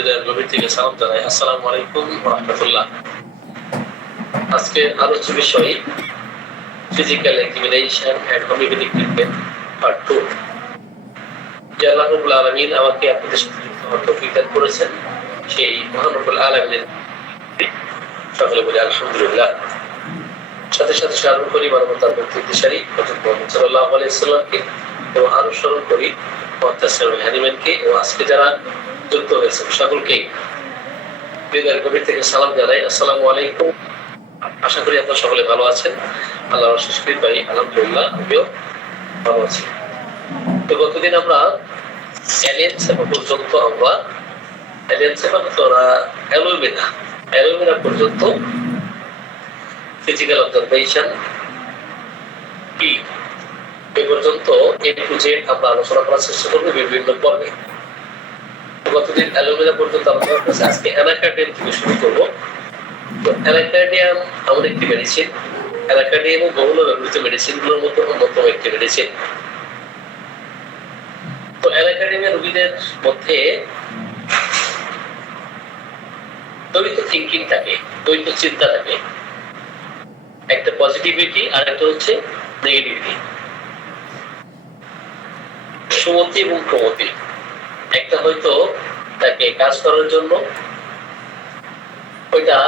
হৃদয়ের গভীর থেকে সালাম জানাই। আসসালামু আলাইকুম ওয়া রাহমাতুল্লাহ। আজকে আলোচ্য বিষয় physical examination and homeopathic treatment part 2। যে আল্লাহ রাব্বুল আলামিন আমাকে আপনাদের সাথে যুক্ত হওয়ার তৌফিক দান করেছেন, সেই মহান রব্বুল আলামিনের সকলে বলি আলহামদুলিল্লাহ। সাথে সাথে স্মরণ করি মানবতার ব্যক্তিত্বশালী হযরত মুহাম্মদ সাল্লাল্লাহু আলাইহি ওয়াসাল্লামকে এবং আরো স্মরণ করি মুহতাসিমুল হানিমানকে এবং আজকে যারা যুক্ত হয়েছেন সকলকে হৃদয়ের গভীর থেকে সালাম জানাই। আসসালামু আলাইকুম। আশা করি আপনারা সকলে ভালো আছেন। আল্লাহর অশেষ কৃপায় আলহামদুলিল্লাহ আমিও ভালো আছি। তো গতদিন আমরা অ্যালিয়েন সেবা পর্যন্ত অ্যালোভেরা পর্যন্ত ফিজিক্যাল অবজারভেশন কি এ পর্যন্ত A to Z আমরা আলোচনা করার চেষ্টা করবো বিভিন্ন পর্বে। গতদিন অ্যালোভেরা পর্যন্ত আলোচনা করেছি, আজকে অ্যানাকার্ডিয়াম থেকে শুরু করবো। তো অ্যানাকার্ডিয়াম এমন একটি মেডিসিন, অ্যানাকার্ডিয়াম বহুল ব্যবহৃত মেডিসিনগুলোর মধ্যে অন্যতম একটি মেডিসিন। তো অ্যানাকার্ডিয়ামের রোগীদের মধ্যে দ্বৈত থিঙ্কিং থাকে, দ্বৈত চিন্তা থাকে, একটা পজিটিভিটি আর একটা হচ্ছে নেগেটিভিটি, সুমতি এবং প্রমতি। একটা হয়তো তাকে কাজ করার জন্য ওইটা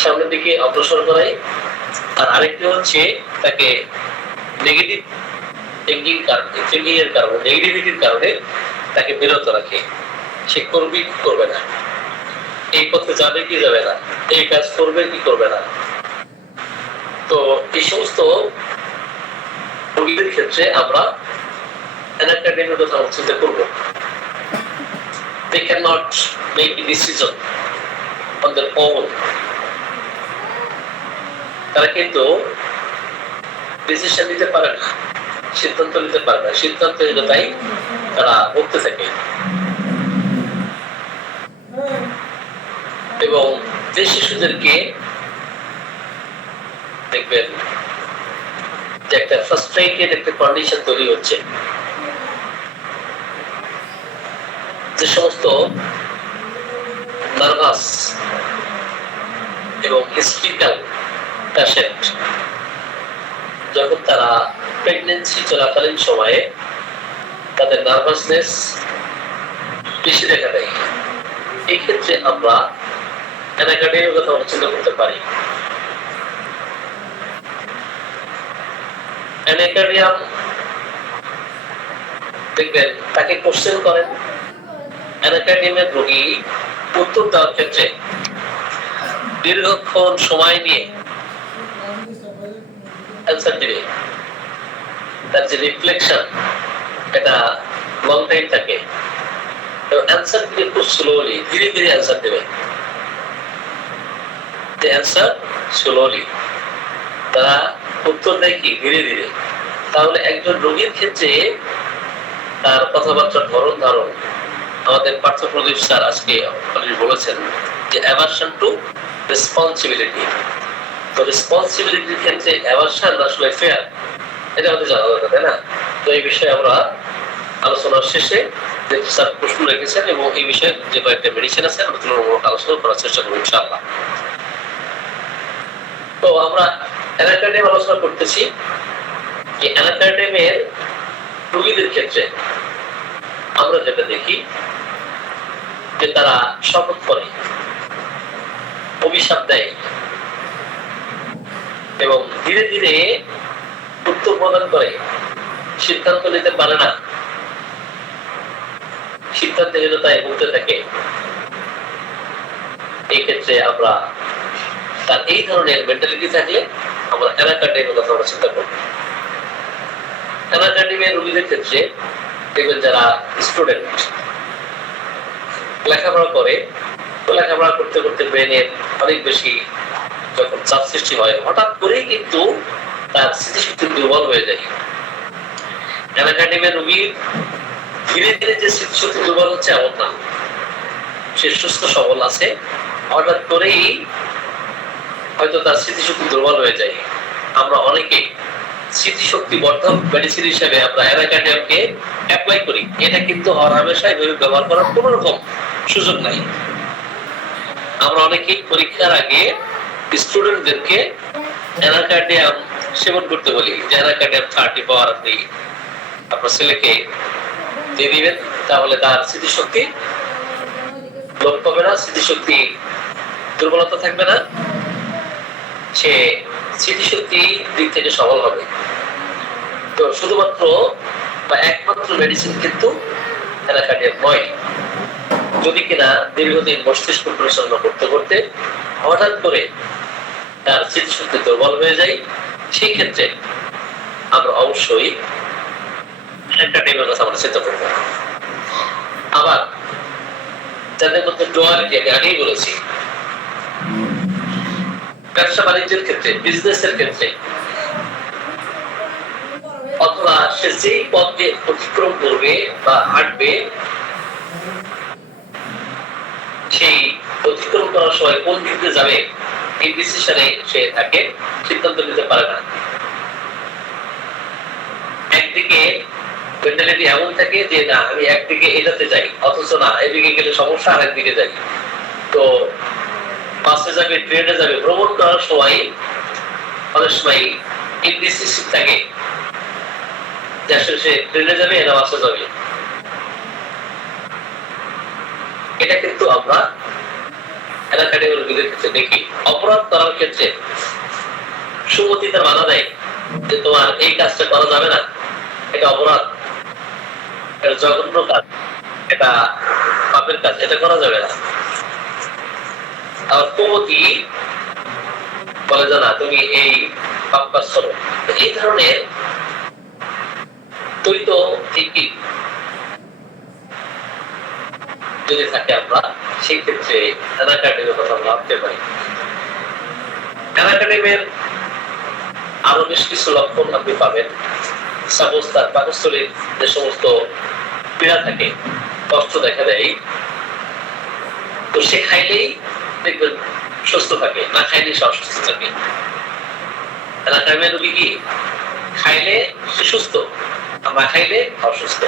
সামনের দিকে অগ্রসর করায়, আর আরেকটি হচ্ছে তাকে নেগেটিভ থিঙ্কিং এর কারণে, নেগেটিভিটির কারণে তাকে বিরত রাখে। সে করবে কি করবে না, এই পথে যাবে কি যাবে না, এই কাজ করবে কি করবে না। তো এই সমস্ত রোগীদের ক্ষেত্রে আমরা অ্যানাকার্ডিয়ামের কথা চিন্তা করবো। They cannot make a decision on their own. তারা কিন্তু ডিসিশন নিতে পারে না, সিদ্ধান্ত নিতে পারে না, সিদ্ধান্তহীনতাই তারা ভুগতে থাকে। এবং যে শিশুদেরকে দেখবেন যে একটা ফ্রাস্ট্রেটেড একটা কন্ডিশন তৈরি হচ্ছে, যে সমস্ত নার্ভাস এবং হিস্ট্রিক্যাল পেশেন্ট যখন তারা প্রেগন্যান্সি চলাকালীন সময়ে তাদের নার্ভাসনেস বেশি দেখা দেয়, এই ক্ষেত্রে আমরা অ্যানাকার্ডিয়ামের কথা আলোচনা করতে পারি। অ্যানাকার্ডিয়াম দেখবেন তাকে কোশ্চেন করেন, অ্যানাকার্ডিয়ামের রোগী উত্তর দেওয়ার ক্ষেত্রে দীর্ঘক্ষণ সময় নিয়ে অ্যান্সার দিবে। তার যে রিফ্লেকশন এটা লং টাইম থাকে, অ্যান্সার দিবে খুব স্লোলি, ধীরে ধীরে অ্যান্সার দেবে। অ্যান্সার স্লোলি, তারা উত্তর দেয় কি ধীরে ধীরে। তাহলে একজন রোগীর ক্ষেত্রে তার কথাবার্তার ধরন ধারণ, আমাদের পার্থ প্রদীপ স্যার আজকে বলেছেন যে অ্যাভারশন টু রেসপন্সিবিলিটি। তো রেসপন্সিবিলিটির ক্ষেত্রে অ্যাভারশন আসলে ফেয়ার, এটা আমাদের জানা দরকার, তাই না? তো এই বিষয়ে আমরা আলোচনার শেষে যে স্যার প্রশ্ন রেখেছেন এবং এই বিষয়ে যে কয়েকটা মেডিসিন আছে আমরা তুলনামূলক আলোচনা করার চেষ্টা করবো ইনশাআল্লাহ। তো আমরা অ্যানাকার্ডিয়াম আলোচনা করতেছি যে অ্যানাকার্ডিয়ামের রোগীদের ক্ষেত্রে আমরা যেটা দেখি যে তারা শপথ করে, অভিশাপ দেয় এবং ধীরে ধীরে উত্তর প্রদান করে, সিদ্ধান্ত নিতে পারে না, সিদ্ধান্তহীনতায় ভুগতে থাকে। এই ক্ষেত্রে আমরা তার এই ধরনের মেন্টালিটি থাকলে আমরা অ্যানাকার্ডিয়ামের কথা আমরা চিন্তা করব। অ্যানাকার্ডিয়ামের রোগীদের ক্ষেত্রে দেখবেন যারা স্টুডেন্ট লেখাপড়া করে, তো লেখাপড়া করতে করতে ব্রেনের অনেক বেশি যখন চাপ সৃষ্টি হয়, হঠাৎ করেই কিন্তু তার স্মৃতিশক্তি দুর্বল হয়ে যায়। অ্যানাকার্ডিয়ামের রোগী ধীরে ধীরে যে স্মৃতিশক্তি দুর্বল হচ্ছে এমন না, সে সুস্থ সবল আছে, হঠাৎ করেই হয়তো তার স্মৃতিশক্তি দুর্বল হয়ে যায়। আমরা অনেকেই স্মৃতিশক্তি বর্ধক মেডিসিন হিসেবে আমরা অ্যানাকার্ডিয়ামকে অ্যাপ্লাই করি, এটা কিন্তু হরহামেশা এভাবে ব্যবহার করার কোনো রকম সুযোগ নাই। আমরা অনেকেই পরীক্ষার আগে স্টুডেন্টদেরকে অ্যানাকার্ডিয়াম সেবন করতে বলি, যে অ্যানাকার্ডিয়াম 30 পাওয়ার আপনি আপনার ছেলেকে দিয়ে দিবেন, তাহলে তার স্মৃতিশক্তি লোপ পাবে না, স্মৃতিশক্তি দুর্বলতা থাকবে না, সে স্মৃতিশক্তি দিক থেকে সবল হবে। তো শুধুমাত্র বা একমাত্র মেডিসিন কিন্তু অ্যানাকার্ডিয়াম নয়। যদি কিনা দীর্ঘদিন মস্তিষ্ক পরিচালনা করতে করতে হঠাৎ করে তার স্মৃতিশক্তি দুর্বল হয়ে যায়, সেই ক্ষেত্রে আমরা অবশ্যই অ্যানাকার্ডিয়ামের কথা আমরা চিন্তা করবো। আবার যাদের মধ্যে ডুয়ালিটি, আমি আগেই বলেছি, ব্যবসা বাণিজ্যের ক্ষেত্রে, বিজনেসের ক্ষেত্রে, অথবা সে যেই পথে অতিক্রম করবে বা হাঁটবে, সেই অতিক্রম করার সময় কোন দিকে যাবে এই ডিসিশনে সে থাকে, সিদ্ধান্ত নিতে পারে না। একদিকে মেন্টালিটি এমন থাকে যে না আমি একদিকে এটাতে যাই, অথচ না এদিকে গেলে সমস্যা, আর একদিকে যাই। তো বাসে যাবে, ট্রেনে যাবে, ভ্রমণ করার সময় অনেক সময় ইনডিসিশন থাকে যে আসলে সে ট্রেনে যাবে না বাসে যাবে। এটা কিন্তু আমরা অ্যানাকার্ডিয়ামের রোগীদের ক্ষেত্রে দেখি। অপরাধ করার ক্ষেত্রে সুমতি তার বাধা দেয় যে তোমার এই কাজটা করা যাবে না, এটা অপরাধ, এটা জঘন্য কাজ, এটা পাপের কাজ, এটা করা যাবে না। আর কুমতি বলে যে না তুমি এই পাপ কাজ করো। এই ধরনের দ্বৈত থিঙ্কিং যদি থাকে আমরা সেই ক্ষেত্রে অ্যানাকার্ডিয়ামের কথা ভাবতে পারি। অ্যানাকার্ডিয়ামের আরো বেশ কিছু লক্ষণ আপনি পাবেন। সাপোজ তার পাকস্থলীর যে সমস্ত পীড়া থাকে, কষ্ট দেখা দেয়, তো সে খাইলেই দেখবেন সুস্থ থাকে, না খাইলেই সে অসুস্থ থাকে। অ্যানাকার্ডিয়ামের রোগী কি খাইলে সে সুস্থ, আর না খাইলে অসুস্থ।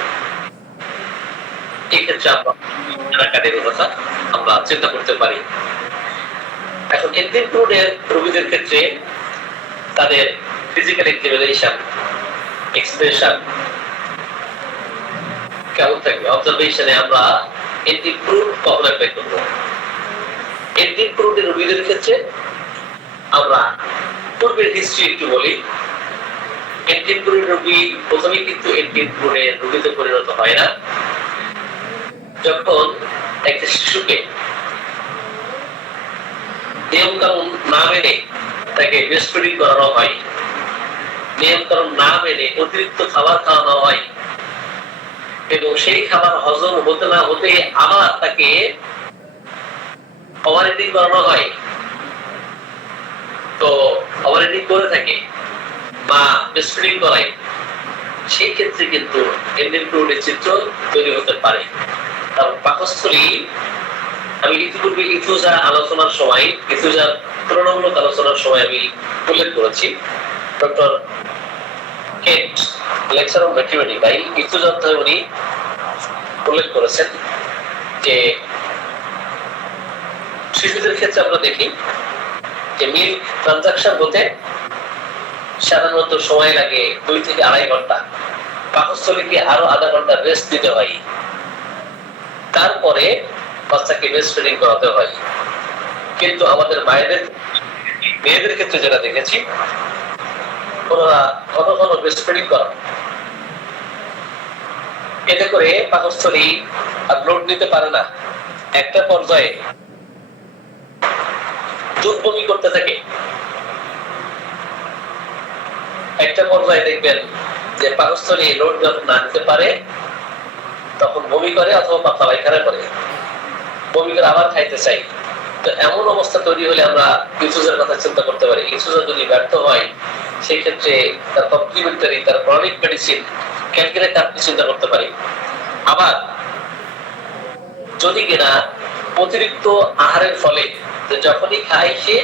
এই ক্ষেত্রে আমরা অ্যানাকার্ডিয়ামের কথা আমরা চিন্তা করতে পারি। এখন এনডিএফ রোগীদের ক্ষেত্রে তাদের ফিজিক্যাল এক্সামিনেশন, এক্সপ্রেশন কেমন থাকবে, অবজারভেশনে আমরা এনডিএফ কখন অ্যাপ্লাই করবো। এনডিএফ রোগীদের ক্ষেত্রে আমরা পূর্বের হিস্ট্রি একটু বলি। এনডিএফ রোগী প্রথমে কিন্তু এনডিএফ রোগীতে পরিণত হয় না। যখন একটা শিশুকে নিয়ম কানুন না মেনে তাকে ব্রেস্ট ফিডিং করানো হয়, নিয়ম কানুন না মেনে অতিরিক্ত খাবার খাওয়ানো হয়, এবং সেই খাবার হজম হতে না হতে আবার তাকে ওভারইটিং করানো হয়, তো ওভারইটিং করে থাকে বা ব্রেস্ট ফিডিং করায়, সেই ক্ষেত্রে কিন্তু এনডিএফ চিত্র তৈরি হতে পারে। কারণ পাকস্থলী, আমি ইতিপূর্বে ইথোজা আলোচনার সময়, ইথোজার তুলনামূলক আলোচনার সময় আমি উল্লেখ করেছি, doctor Kate lecture on mathematics ইথোজা অধ্যায়ে উনি উল্লেখ করেছেন যে শিশুদের ক্ষেত্রে আমরা দেখি যে মিল্ক ট্রানজাকশন হতে সাধারণত সময় লাগে 2 থেকে 2.5 ঘন্টা, পাকস্থলীকে আরো আধা ঘন্টা রেস্ট দিতে হয়, তারপরে বাচ্চাকে ব্রেস্ট ফিডিং করাতে হয়। কিন্তু আমাদের মেয়েদের ক্ষেত্রে যেটা দেখেছি, ওনারা ঘন ঘন ব্রেস্ট ফিডিং করা, এতে করে পাকস্থলী আর লোড নিতে পারে না, একটা পর্যায়ে দুধ বমি করতে থাকে। একটা পর্যায়ে দেখবেন যে পাকস্থলী লোড যখন না নিতে পারে তখন বমি করে অথবা পাতলা পায়খানা করে, বমি করে আবার খাইতে চাই। তো এমন অবস্থা তৈরি হলে আমরা ইথোজার কথা চিন্তা করতে পারি। ইথোজা যদি ব্যর্থ হয় সেই ক্ষেত্রে তার কমপ্লিমেন্টারি, তার ক্রনিক মেডিসিন ক্যালকুলেট আপনি চিন্তা করতে পারি। আবার যদি কিনা অতিরিক্ত আহারের ফলে যখনই খাই সে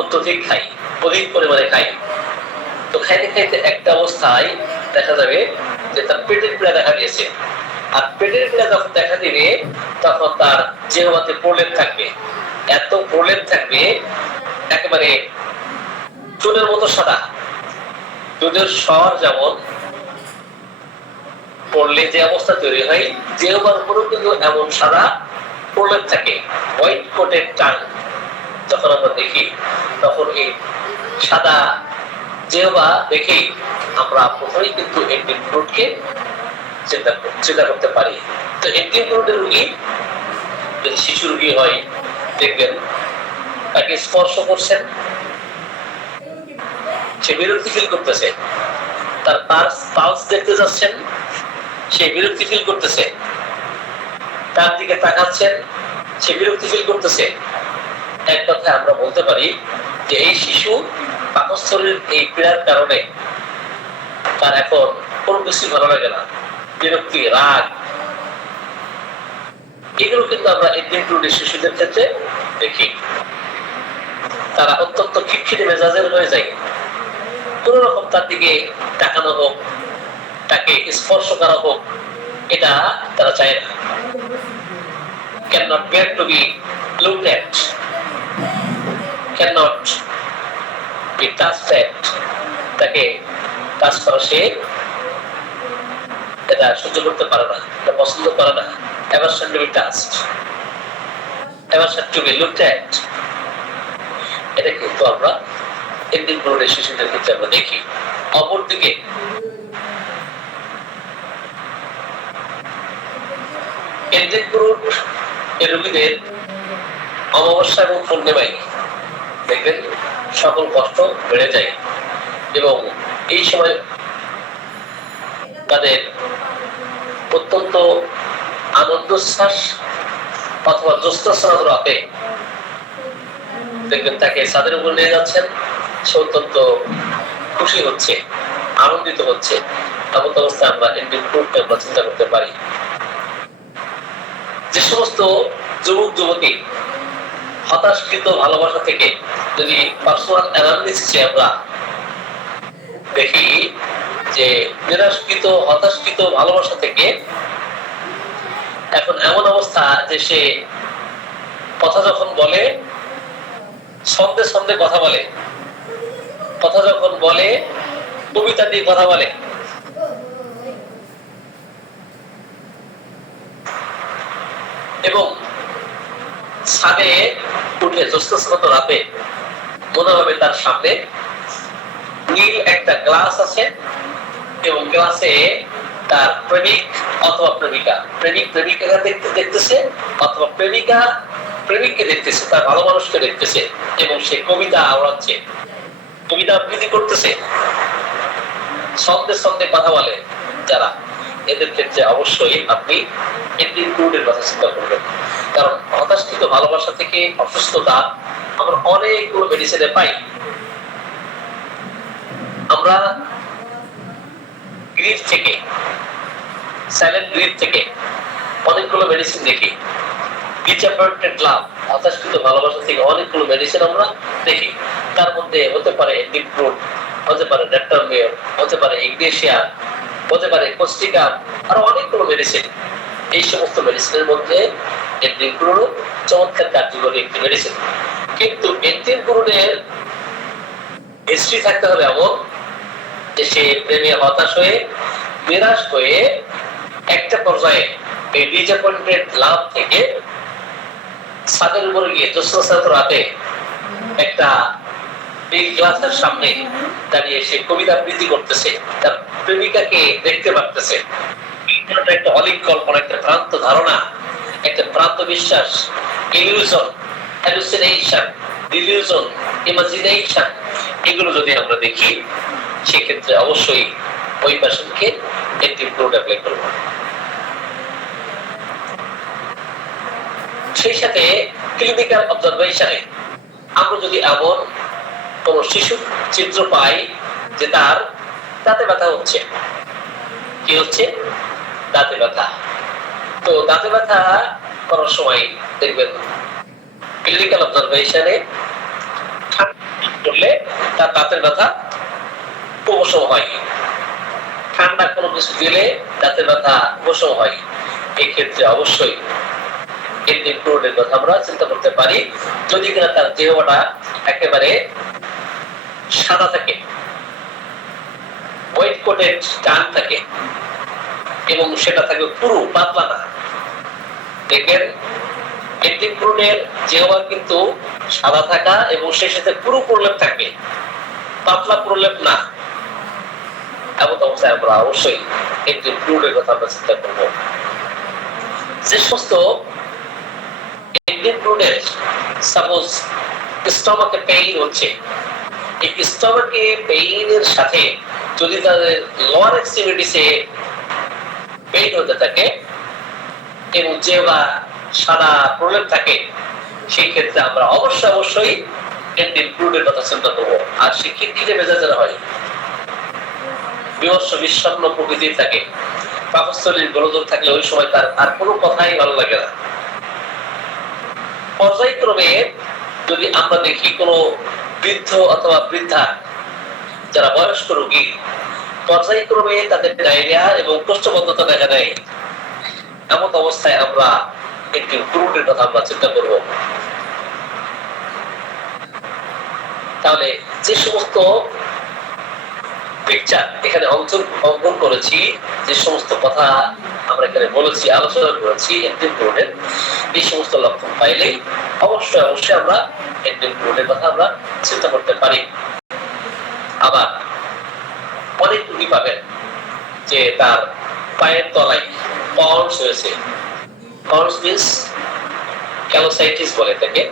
অত্যধিক খাই, অধিক পরিমাণে খাই, তো খাইতে খাইতে একটা অবস্থায় দেখা যাবে যে তার পেটের পীড়া দেখা দিয়েছে। আর পেটের পীড়া যখন দেখা দিবে তখন তার জিহ্বাতে প্রলেপ থাকবে, এত প্রলেপ থাকবে একেবারে চুলের মতো সাদা। দুধের স্বর যেমন পড়লে যে অবস্থা তৈরি হয়, জিহ্বার উপরেও কিন্তু এমন সাদা প্রলেপ থাকে, হোয়াইট কোটেড টাং। যখন আমরা দেখি তখন এই সাদা জিহ্বা দেখি আমরা প্রথমেই কিন্তু এন্টিন ফ্লুইডকে চিন্তা করতে পারি। তো এন্টিন ফ্লুইডের রোগী যদি শিশু রোগী হয়, দেখবেন তাকে স্পর্শ করছেন, সে বিরক্তি ফিল করতেছে। তার পালস দেখতে যাচ্ছেন, সে বিরক্তি ফিল করতেছে। তার দিকে তাকাচ্ছেন, সে বিরক্তি ফিল করতেছে। এক কথায় আমরা বলতে পারি যে এই শিশু পাকস্থলীর এই পীড়ার কারণে তার এখন কোনো কিছু ভালো লাগে না, বিরক্তি, রাগ, এগুলো কিন্তু আমরা এন্টিন ফ্লুইড শিশুদের ক্ষেত্রে দেখি। তারা অত্যন্ত খিটখিটে মেজাজের হয়ে যায়, কোন রকম তার দিকে তাকানো হোক, তাকে স্পর্শ করা হোক, এটা তারা চায় না। cannot bear to be looked at, cannot be touched at, তাকে টাচ করা সে এটা সহ্য করতে পারে না, এটা পছন্দ করে না। aversion to be touched, aversion to be looked at, এটা কিন্তু আমরা এন্টিন ফ্লুইড শিশুদের ক্ষেত্রে আমরা দেখি। অপরদিকে এন্টিন ফ্লুইড রোগীদের অমাবস্যা এবং পূর্ণিমায় দেখবেন সকল কষ্ট বেড়ে যায় এবং এই সময় তাদের অত্যন্ত আনন্দোচ্ছ্বাস অথবা জ্যোৎস্না রাতে দেখবেন তাকে ছাদের উপর নিয়ে যাচ্ছেন, সে অত্যন্ত খুশি হচ্ছে, আনন্দিত হচ্ছে। এমন অবস্থায় আমরা এন্টিন ফ্লুইডকে আমরা চিন্তা করতে পারি। যে সমস্ত যুবক যুবতী হতাশকৃত ভালোবাসা থেকে যদি পার্সোনাল অ্যানালিসিসে আমরা দেখি যে নিরাশকৃত হতাশকৃত ভালোবাসা থেকে এখন এমন অবস্থা যে সে কথা যখন বলে ছন্দে ছন্দে কথা বলে, কথা যখন বলে কবিতা দিয়ে কথা বলে। এবং ছাদে উঠে জ্যোৎস্নাস্নাত রাতে মনে হবে তার সামনে নীল একটা গ্লাস আছে এবং গ্লাসে তার প্রেমিক অথবা প্রেমিকা, প্রেমিক প্রেমিকাকে দেখতেছে অথবা প্রেমিকা প্রেমিককে দেখতেছে, তার ভালো মানুষকে দেখতেছে এবং সে কবিতা আওড়াচ্ছে, কবিতা আবৃত্তি করতেছে, ছন্দে ছন্দে কথা বলে যারা, এদের ক্ষেত্রে অবশ্যই আপনি এন্টিন ফ্লুইডের কথা চিন্তা করবেন। কারণ হতাশকৃত ভালোবাসা থেকে অসুস্থতা আমরা অনেকগুলো মেডিসিনে পাই। আমরা গ্রিফ থেকে, সাইলেন্ট গ্রিফ থেকে অনেকগুলো মেডিসিন দেখি। ডিসঅ্যাপয়েন্টেড লাভ, হতাশকৃত ভালোবাসা থেকে অনেকগুলো মেডিসিন আমরা দেখি। তার মধ্যে হতে পারে এন্টিন ফ্লুইড, হতে পারে নেট্রামিয়র, হতে পারে ইগনেশিয়া, হতে পারে কোস্টিকা, আরো অনেকগুলো মেডিসিন। এই সমস্ত মেডিসিনের মধ্যে এন্টিন ফ্লুইড চমৎকার কার্যকরী একটি মেডিসিন। কিন্তু এন্টিন ফ্লুইডের হিস্ট্রি থাকতে হবে এমন যে সে প্রেমে হতাশ হয়ে নিরাশ হয়ে একটা পর্যায়ে এই ডিসঅ্যাপয়েন্টেড লাভ থেকে ছাদের উপরে গিয়ে জ্যোৎস্নাস্নাত রাতে একটা এই গ্লাসের সামনে দাঁড়িয়ে সে কবিতা আবৃত্তি করতেছে, তার প্রেমিকাকে দেখতে পারতেছে। একটা অলিক কল্পনা, একটা ভ্রান্ত ধারণা, একটা ভ্রান্ত বিশ্বাস, ইলিউশন, হ্যালুসিনেশন, ডিলিউশন, ইমাজিনেশন, এগুলো যদি আমরা দেখি সেক্ষেত্রে অবশ্যই ওই পেশেন্টকে এন্টিন ফ্লুইড অ্যাপ্লাই করব। সেই সাথে ক্লিনিক্যাল অবজারভেশনে আমরা যদি এমন কোন শিশুর চিত্র পাই যে তার দাঁতে ব্যথা হচ্ছে, কি হচ্ছে? দাঁতে ব্যথা। তো দাঁতে ব্যথা করার সময় দেখবেন ক্লিনিক্যাল অবজারভেশনে করলে তার দাঁতের ব্যথা উপশম হয়, ঠান্ডা কোনো কিছু দিলে দাঁতের ব্যথা উপশম হয়, এই ক্ষেত্রে অবশ্যই এন্টিক ফ্লুইডের কথা আমরা চিন্তা করতে পারি, যদি কিনা তার জিহ্বাটা একেবারে সাদা থাকে, হোয়াইট কোটেড টান থাকে এবং সেটা থাকে পুরো পাতলা না। দেখেন এন্টিক ফ্লুইডের জিহ্বা কিন্তু সাদা থাকা এবং সেই সাথে পুরো প্রলেপ থাকে, পাতলা প্রলেপ না। এমন অবস্থায় আমরা অবশ্যই এন্টিক ফ্লুইডের কথা আমরা চিন্তা করব। যে সমস্ত এন্টিক ফ্লুইডের সাপোজ স্টমাকে পেইন হচ্ছে, এই স্টমাকে পেইনের সাথে যদি তাদের লোয়ার এক্সট্রিমিটিসে পেইন হতে থাকে এবং জিহ্বা সাদা প্রলেপ থাকে, সেই ক্ষেত্রে আমরা অবশ্যই এন্টিক ফ্লুইডের কথা চিন্তা করব। আর সে খিটখিটে মেজাজের হয়, বিমর্ষ বিষণ্ণ প্রকৃতির থাকে, পাকস্থলীর গোলযোগ থাকলে ওই সময় তার আর কোনো কথাই ভালো লাগে না। পর্যায়ক্রমে যদি আমরা দেখি কোনো বৃদ্ধ অথবা বৃদ্ধা যারা বয়স্ক রোগী, পর্যায়ক্রমে তাদের ডায়রিয়া এবং কোষ্ঠবদ্ধতা দেখা দেয়, এমন অবস্থায় আমরা এন্টিক ফ্লুইডের কথা আমরা চিন্তা করব। তাহলে যে সমস্ত পিকচার এখানে অঙ্কন করেছি, যে সমস্ত কথা আমরা এখানে বলেছি, আলোচনা করেছি এন্টিক ফ্লুইডের, এই সমস্ত লক্ষণ পাইলেই অবশ্যই আমরা এন্টিক ফ্লুইডের কথা আমরা চিন্তা করতে পারি। আবার অনেক রোগী পাবেন যে তার পায়ের তলায় কর্নস হয়েছে, কর্নস মিন্স ক্যালোসাইটিস বলে থাকে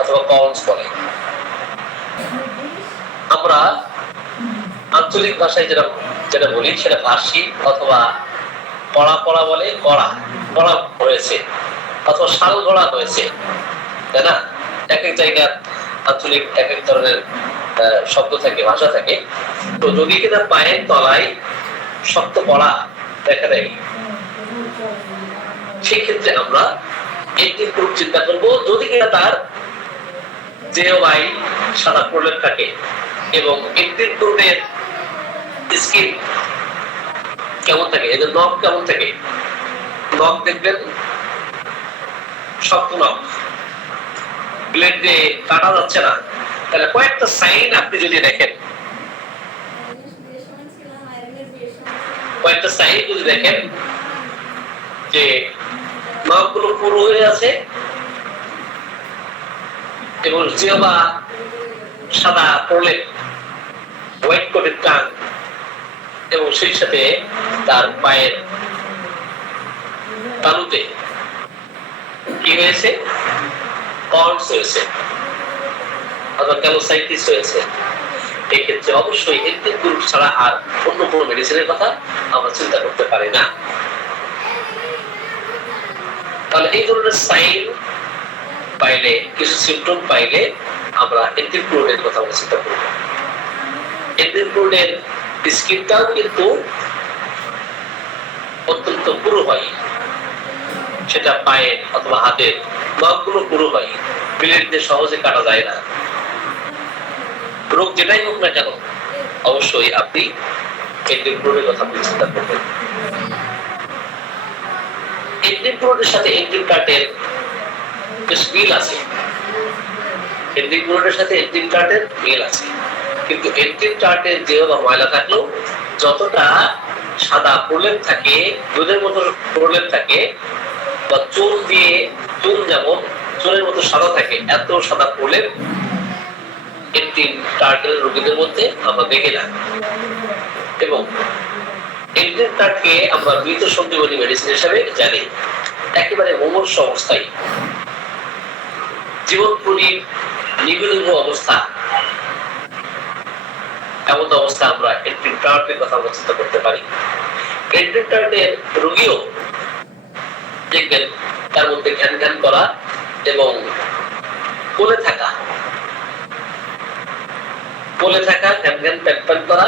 অথবা কর্নস বলে। আমরা আঞ্চলিক ভাষায় যেটা বলি সেটা ভাষী অথবা কড়া বলে, কড়া হয়েছে অথবা শাল গড়া হয়েছে, তাই না? এক এক জায়গার আঞ্চলিক এক এক ধরনের শব্দ থাকে, ভাষা থাকে। তো যদি কিনা পায়ের তলায় শক্ত কড়া দেখা দেয়, সেক্ষেত্রে আমরা এন্টিক ফ্লুইড চিন্তা করব। যদি কিনা তার জিহ্বায় সাদা প্রলেপ থাকে এবং এন্টিক ফ্লুইডের স্কিন কেমন থাকে, এদের নখ কেমন থাকে, নখ দেখবেন শক্ত নখ, ব্লেড দিয়ে কাটা যাচ্ছে না। তাহলে কয়েকটা সাইন আপনি যদি দেখেন, কয়েকটা সাইন যদি দেখেন যে নখগুলো পুরু হয়ে আছে এবং জিহ্বা সাদা প্রলেপ, হোয়াইট কোটেড টাং, এবং সেই সাথে তার পায়ের তালুতে কি হয়েছে, কর্নস হয়েছে অথবা ক্যালোসাইটিস হয়েছে, এই ক্ষেত্রে অবশ্যই এন্টিক ফ্লুইড ছাড়া আর অন্য কোনো মেডিসিনের কথা আমরা চিন্তা করতে পারি না। তাহলে এই ধরনের সাইন পাইলে, কিছু সিম্পটম পাইলে আমরা এন্টিক ফ্লুইডের কথা আমরা চিন্তা করব। এন্টিক ফ্লুইডের স্কিনটাও কিন্তু অত্যন্ত পুরু হয়, সেটা পায়ের অথবা হাতের নখগুলো পুরু হয়, ব্লেড দিয়ে সহজে কাটা যায় না। রোগ যেটাই হোক না কেন অবশ্যই আপনি এন্টিক ফ্লুইডের কথা চিন্তা করবেন। এন্টিক ফ্লুইডের সাথে এন্টিক কার্টের বেশ মিল আছে, এন্টিক ফ্লুইডের সাথে এন্টিক কার্টের মিল আছে, কিন্তু এন্টিক কার্টের জিহ্বা ময়লা থাকলেও যতটা সাদা প্রলেপ থাকে, দুধের মতো প্রলেপ থাকে, বা চুন যেমন চুনের মতো সাদা থাকে, এত সাদা প্রলেপ এন্টিক কার্টের রোগীদের মধ্যে আমরা দেখি না। এবং এন্টিক কার্টকে আমরা মৃত সঞ্জীবনী মেডিসিন হিসেবে জানি। একেবারে মুমূর্ষু অবস্থায়, জীবন পুরী নিবিড় অবস্থা, এমন অবস্থা আমরা এন্টিক কার্টের কথা আমরা চিন্তা করতে পারি। এন্টিক কার্টের রোগীও দেখবেন তার মধ্যে ঘ্যান করা এবং কোলে থাকা ঘ্যান করা,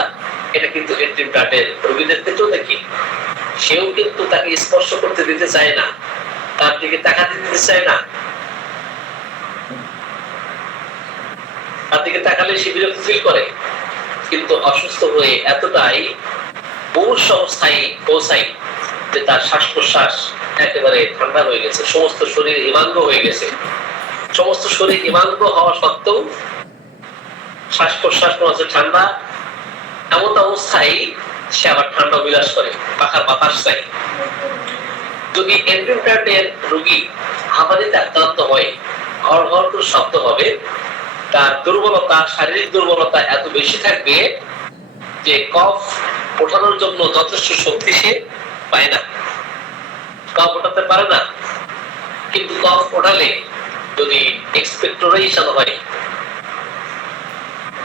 এটা কিন্তু এন্টিক কার্টের রোগীদের ক্ষেত্রেও দেখি। সেও কিন্তু তাকে স্পর্শ করতে দিতে চায় না, তার দিকে তাকাতে দিতে চায় না, তার দিকে তাকালে সে বিরক্ত ফিল করে। কিন্তু অসুস্থ হয়ে এতটাই মুমূর্ষু অবস্থায় পৌঁছায় যে তার শ্বাস প্রশ্বাস একেবারে ঠান্ডা হয়ে গেছে, সমস্ত শরীর হিমাঙ্গ হয়ে গেছে। সমস্ত শরীর হিমাঙ্গ হওয়া সত্ত্বেও শ্বাস প্রশ্বাস মনে হচ্ছে ঠান্ডা, এমন অবস্থায় সে আবার ঠান্ডা বিলাস করে, পাখার বাতাস চাই। যদি এন্ড্রিউটার্ডের রোগী হাঁপানিতে আক্রান্ত হয়, ঘর ঘর করে শব্দ হবে, তার দুর্বলতা, শারীরিক দুর্বলতা এত বেশি থাকবে যে কফ ওঠানোর জন্য যথেষ্ট শক্তি সে পায় না, কফ ওঠাতে পারে না। কিন্তু কফ ওঠালে যদি এক্সপেক্টোরেশন হয়,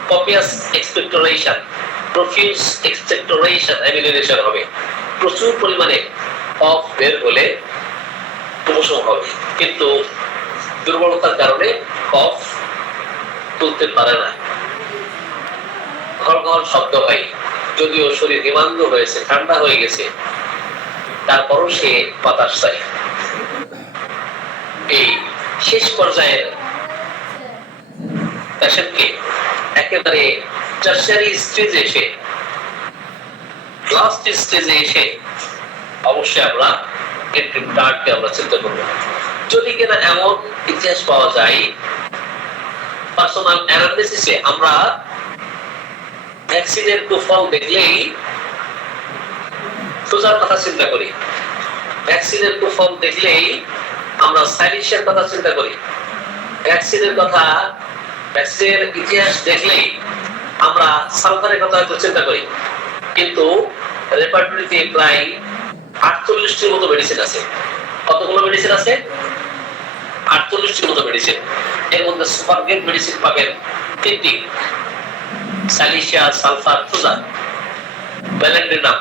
কপিয়াস এক্সপেক্টোরেশন, প্রফিউজ এক্সপেক্টোরেশন, অ্যামিনেশন হবে, প্রচুর পরিমাণে কফ বের হলে প্রমোশন হবে। কিন্তু দুর্বলতার কারণে কফ তুলতে পারে না, ঘর ঘর শব্দ হয়। যদিও শরীর হিমাঙ্গ হয়েছে, ঠান্ডা হয়ে গেছে, তারপরও সে বাতাস চায়। এই শেষ পর্যায়ের পেশেন্টকে একেবারে টারশিয়ারি স্টেজে এসে, লাস্ট স্টেজে এসে অবশ্যই আমরা এন্ট্রিউটার্ডকে আমরা চিন্তা করব। যদি কিনা এমন ইতিহাস পাওয়া যায়, পার্সোনাল অ্যানালিসিসে আমরা ভ্যাকসিনের কুফল দেখলেই সোজার কথা চিন্তা করি, ভ্যাকসিনের কুফল দেখলেই আমরা সাইলিশের কথা চিন্তা করি, ভ্যাকসিনের কথা, ভ্যাকসিনের ইতিহাস দেখলেই আমরা সালফারের কথা হয়তো চিন্তা করি। কিন্তু রেপার্টরিতে প্রায় 48টির মতো মেডিসিন আছে। কতগুলো মেডিসিন আছে? 48টির মতো মেডিসিন। এর মধ্যে সুপার গ্রেড মেডিসিন পাবেন 3টি, সালিশিয়া, সালফার, ফুজার, ব্যালেন্ড্রিনাম,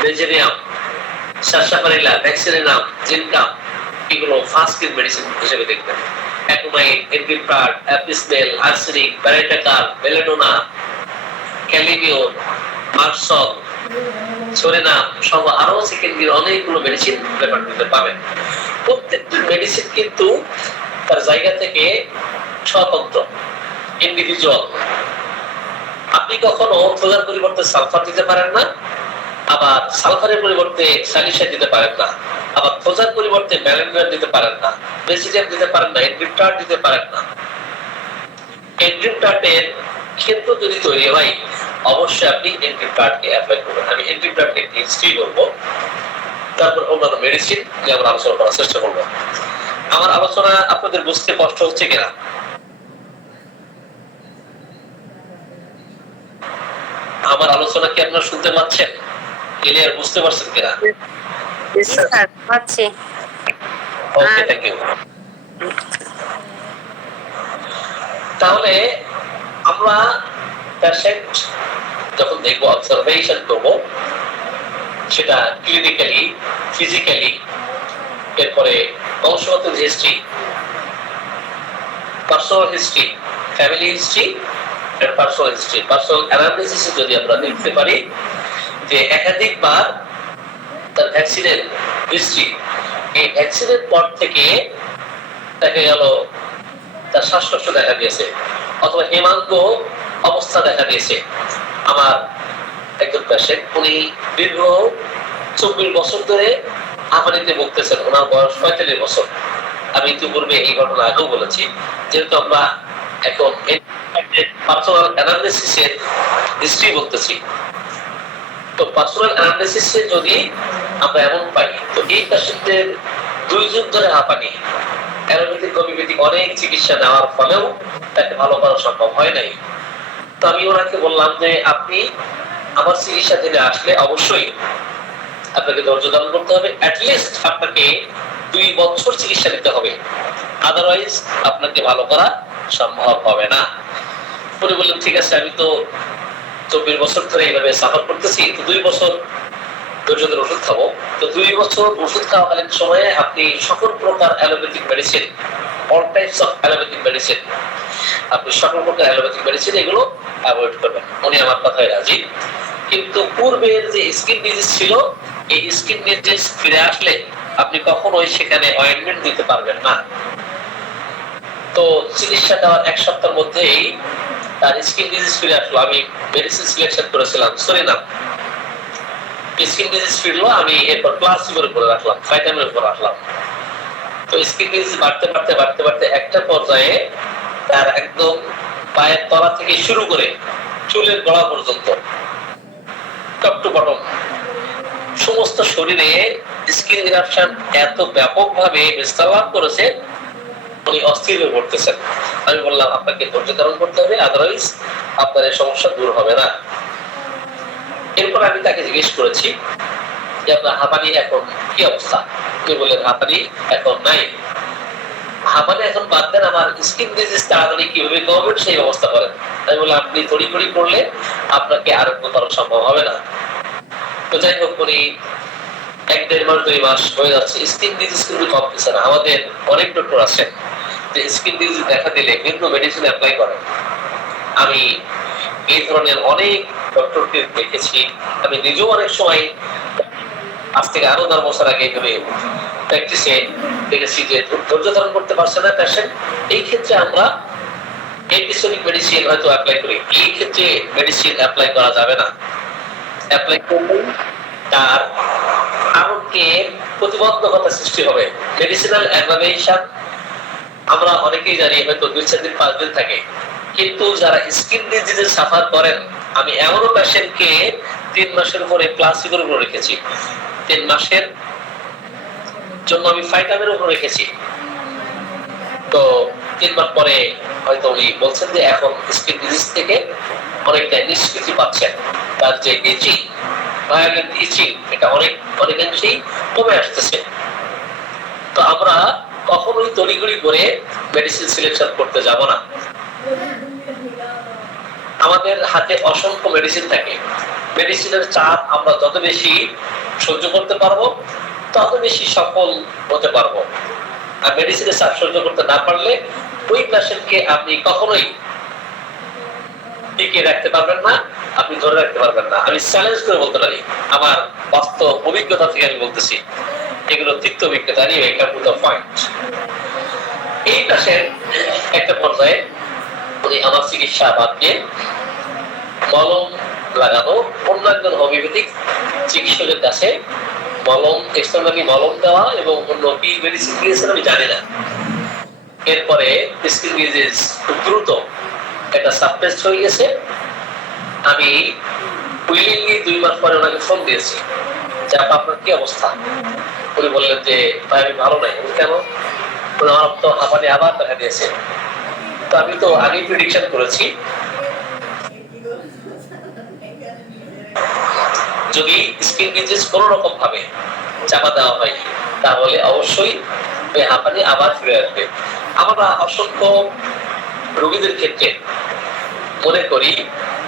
বেজেরিয়াম, সারসাপারিলা, ভ্যাক্সিনিনাম, জিনকাম, এগুলো ফার্স্ট গ্রেড মেডিসিন হিসেবে দেখবেন। অ্যাকুমাইন, এন্টিপ্রাড, অ্যাপিসনেল, আর্সেনিক, প্যারাইটাকাল, বেলেডোনা, ক্যালিমিওন, মার্কসল, সোরেনাম সহ আরো সেকেন্ডারি অনেকগুলো মেডিসিন রেপার্টরিতে পাবেন। প্রত্যেকটি মেডিসিন কিন্তু তার জায়গা থেকে স্বতন্ত্র, ইন্ডিভিজুয়াল। আপনি কখনো ফ্লোজার পরিবর্তে সালফার দিতে পারেন না, আবার সালফারের পরিবর্তে সালিশা দিতে পারেন না, আবার ফ্লোজার পরিবর্তে ব্যালেন্ডার দিতে পারেন না, বেসিডিয়াম দিতে পারেন না, এন্ট্রিউটার্ড দিতে পারেন না। এন্ট্রিউটার্ডের ক্ষেত্র যদি তৈরি হয়, অবশ্যই আপনি এন্ট্রিউটার্ডকে অ্যাপ্লাই করবেন। আমি এন্ট্রিউটার্ডকে একটি হিস্ট্রি বলবো, তারপর অন্যান্য মেডিসিন যে আমরা আলোচনা করার চেষ্টা করবো। আমার আলোচনা আপনাদের বুঝতে কষ্ট হচ্ছে কিনা? আমার আলোচনা কি আপনারা শুনতে পাচ্ছেন? ক্লিয়ার বুঝতে পারছেন কিনা? স্যার পাচ্ছি। ওকে, থ্যাংক ইউ। তাহলে আমরা পেশেন্ট যখন দেখবো, অবজারভেশন করবো, সেটা ক্লিনিক্যালি, ফিজিক্যালি, এরপরে বংশগত history, personal history, family history, personal history, personal অ্যানালিসিসে যদি আমরা দেখতে পারি যে একাধিকবার তার ভ্যাকসিনের হিস্ট্রি, এই ভ্যাকসিনের পর থেকে দেখা গেল তার শ্বাসকষ্ট দেখা দিয়েছে, অথবা হেমাঙ্গ অবস্থা দেখা দিয়েছে। আমার একজন পেশেন্ট, উনি দীর্ঘ 24 বছর ধরে হাঁপানিতে ভুগতেছেন, ওনার বয়স 45 বছর। আমি ইতিপূর্বে এই ঘটনা আগেও বলেছি। যেহেতু আমরা এখন পার্সোনাল অ্যানালিসিসের হিস্ট্রি বলতেছি, তো পার্সোনাল অ্যানালিসিসে যদি আমরা এমন পাই, তো এই পেশেন্টের 2 যুগ ধরে হাঁপানি, অ্যালোপ্যাথিক, হোমিওপ্যাথিক অনেক চিকিৎসা নেওয়ার ফলেও তাকে ভালো করা সম্ভব হয় নাই। তো আমি ওনাকে বললাম যে আপনি আমার চিকিৎসা থেকে আসলে অবশ্যই আপনাকে ধৈর্য ধারণ করতে হবে, অ্যাটলিস্ট আপনাকে 2 বছর চিকিৎসা নিতে হবে, আদারওয়াইজ আপনাকে ভালো করা সম্ভব হবে না। উনি বললেন ঠিক আছে, আমি তো 24 বছর ধরে এইভাবে সাফার করতেছি, তো 2 বছর ধৈর্য ধরে ওষুধ খাবো। তো 2 বছর ওষুধ খাওয়াকালীন সময়ে আপনি সকল প্রকার allopathic medicine, all types of allopathic medicine, আপনি সকল প্রকার অ্যালোপ্যাথিক মেডিসিন এগুলো অ্যাভয়েড করবেন। উনি আমার কথায় রাজি। কিন্তু পূর্বের যে স্কিন ডিজিজ ছিল, এই স্কিন ডিজিজ ফিরে আসলে আপনি কখনোই সেখানে অয়েন্টমেন্ট দিতে পারবেন না। তো চিকিৎসা দেওয়ার 1 সপ্তাহের মধ্যেই তার স্কিন ডিজিজ ফিরে আসলো। আমি মেডিসিন সিলেকশন করেছিলাম সরিনাম, স্কিন ডিজিজ ফিরলো, আমি এরপর প্লাসিবোর উপরে রাখলাম, ভাইটামিনের উপর রাখলাম। তো স্কিন ডিজিজ বাড়তে বাড়তে বাড়তে বাড়তে একটা পর্যায়ে তার একদম পায়ের তলা থেকে শুরু করে চুলের গোড়া পর্যন্ত টপ টু বটম সমস্ত শরীরে স্কিন ইরাপশন এত ব্যাপকভাবে বিস্তার লাভ করেছে, উনি অস্থির হয়ে পড়তেছেন। আমি বললাম আপনাকে ধৈর্য ধারণ করতে হবে, আদারওয়াইজ আপনার এই সমস্যা দূর হবে না। এরপর আমি তাকে জিজ্ঞেস করেছি যে আপনার হাঁপানি এখন কি অবস্থা? তিনি বললেন হাঁপানি এখন নাই। হাঁপানি এখন বাদ দেন, আমার স্কিন ডিজিজ তাড়াতাড়ি কিভাবে কমবে সেই ব্যবস্থা করেন। আমি বললাম আপনি তড়িঘড়ি করলে আপনাকে আরোগ্য করা সম্ভব হবে না। তো যাই হোক, উনি 1-1.5 মাস 2 মাস হয়ে যাচ্ছে, স্কিন ডিজিজ কিন্তু কমতেছে না। আমাদের অনেক ডক্টর আছেন যে স্কিন ডিজিজ দেখা দিলে বিভিন্ন মেডিসিন অ্যাপ্লাই করেন। আমি এই ধরনের অনেক ডক্টরকে দেখেছি, আমি নিজেও অনেক সময় আজ থেকে আরো 10 বছর আগে এভাবে প্র্যাকটিসে দেখেছি যে ধৈর্য ধারণ করতে পারছে না পেশেন্ট। এই ক্ষেত্রে আমরা অ্যান্টিসেপটিক মেডিসিন হয়তো অ্যাপ্লাই করি, এই ক্ষেত্রে মেডিসিন অ্যাপ্লাই করা যাবে না। অ্যাপ্লাই করলে তার আরোগ্যে প্রতিবন্ধকতা সৃষ্টি হবে। মেডিসিনাল অ্যাগ্রাভেশন আমরা অনেকেই জানি হয়তো 2-4 দিন 5 দিন থাকে, কিন্তু যারা স্কিন ডিজিজে সাফার করেন, আমি এমনও পেশেন্টকে 3 মাসের উপরে প্লাসিবোর উপর রেখেছি, 3 মাসের জন্য আমি ফাইটামের উপর রেখেছি। তো 3 মাস পরে হয়তো উনি বলছেন যে এখন স্কিন ডিজিজ থেকে অনেকটা নিষ্কৃতি পাচ্ছেন, তার যে ইচিং, ভায়োলেন্ট ইচিং, এটা অনেকাংশেই কমে আসতেছে। তো আমরা কখনোই তড়িঘড়ি করে মেডিসিন সিলেকশন করতে যাব না। আমাদের হাতে অসংখ্য মেডিসিন থাকে, মেডিসিনের চাপ আমরা যত বেশি সহ্য করতে পারবো তত বেশি সফল হতে পারবো। আর মেডিসিনের চাপ সহ্য করতে না পারলে ওই পেশেন্টকে আপনি কখনোই টিকে রাখতে পারবেন না, আপনি ধরে রাখতে পারবেন না। আমি চ্যালেঞ্জ করে বলতে পারি, আমার বাস্তব অভিজ্ঞতা থেকে আমি বলতেছি, এগুলো তিক্ত অভিজ্ঞতা নিয়ে এটা পুরো পয়েন্ট। এই পেশেন্ট একটা পর্যায়ে উনি আমার চিকিৎসা বাদ দিয়ে মলম লাগানো, অন্য একজন হোমিওপ্যাথিক চিকিৎসকের কাছে মলম, এক্সটার্নালি মলম দেওয়া এবং অন্য কি মেডিসিন দিয়েছেন আমি জানি না। এরপরে স্কিন ডিজিজ খুব দ্রুত একটা সাবটেস্ট হয়ে গেছে। আমি উইলিংলি 2 মাস পরে ওনাকে ফোন দিয়েছি যে আপনার কি অবস্থা? উনি বললেন যে ভাই আমি ভালো নাই। কেন? আমার তো হাঁপানি আবার দেখা দিয়েছে। তো আমি তো আগেই প্রেডিকশন করেছি যদি স্কিন ডিজিজ কোনো রকম ভাবে চাপা দেওয়া হয় তাহলে অবশ্যই ওই হাঁপানি আবার ফিরে আসবে। আমরা অসংখ্য রোগীদের ক্ষেত্রে মনে করি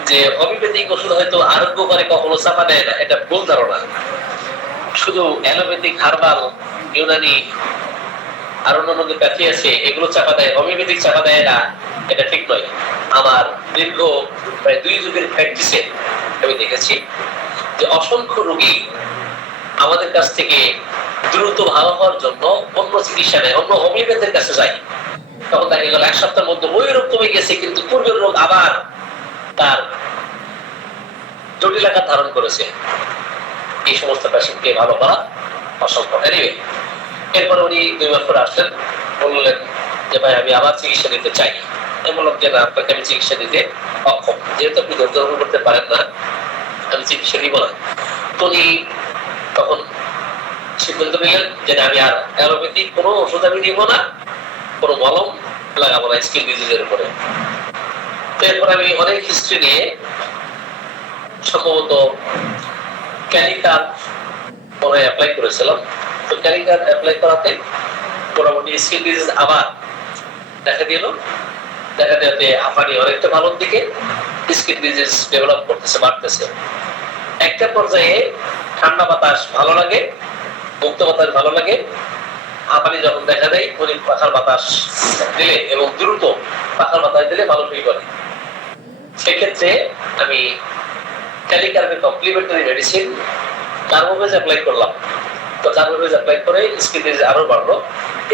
যে হোমিওপ্যাথিক ওষুধ হয়তো আরোগ্য করে, কখনো চাপা দেয় না, এটা ভুল ধারণা। শুধু অ্যালোপ্যাথিক, হার্বাল, ইউনানি আর অন্যান্য যে প্যাথি আছে এগুলো চাপা দেয়, হোমিওপ্যাথিক চাপা দেয় না, এটা ঠিক নয়। আমার দীর্ঘ প্রায় 2 যুগের প্র্যাকটিসে আমি দেখেছি যে অসংখ্য রোগী আমাদের কাছ থেকে দ্রুত ভালো হওয়ার জন্য অন্য চিকিৎসা নেয়, অন্য হোমিওপ্যাথির কাছে যায়। তখন দেখা গেল 1 সপ্তাহের মধ্যে ওই রোগ কমে গেছে, কিন্তু পূর্বের রোগ আবার তার জটিল আকার ধারণ করেছে। এই সমস্ত পেশেন্টকে ভালো করা অসম্ভব। এনিওয়ে, এরপর উনি 2 মাস পরে আসলেন, বললেন যে ভাই আমি আবার চিকিৎসা দিতে চাই। আমি বললাম যে না, আপনাকে আমি চিকিৎসা দিতে অক্ষম, যেহেতু আপনি ধৈর্য ধারণ করতে পারেন না, আমি চিকিৎসা দিব না। তো উনি তখন সিদ্ধান্ত নিলেন যে আমি আর অ্যালোপ্যাথিক কোনো ওষুধ আমি দিব না, কোনো মলম লাগাবো না স্কিন ডিজিজের উপরে। তো এরপর আমি অনেক হিস্ট্রি নিয়ে সম্ভবত ক্যালিকার পরে অ্যাপ্লাই করেছিলাম। তো ক্যালিকার অ্যাপ্লাই করাতে মোটামুটি স্কিন ডিজিজ আবার দেখা দিল। দেখা দেওয়াতে হাঁপানি অনেকটা ভালোর দিকে, স্কিন ডিজিজ ডেভেলপ করতেছে, বাড়তেছে। একটা পর্যায়ে ঠান্ডা বাতাস ভালো লাগে, মুক্ত বাতাস ভালো লাগে। হাঁপানি যখন দেখা দেয় উনি পাখার বাতাস দিলে এবং দ্রুত পাখার বাতাস দিলে ভালো ফিল করে। সেক্ষেত্রে আমি ক্যালিকার্বের কমপ্লিমেন্টারি মেডিসিন কার্বোভেজ অ্যাপ্লাই করলাম। তো কার্বোভেজ অ্যাপ্লাই করে স্কিন ডিজিজ আরো বাড়লো।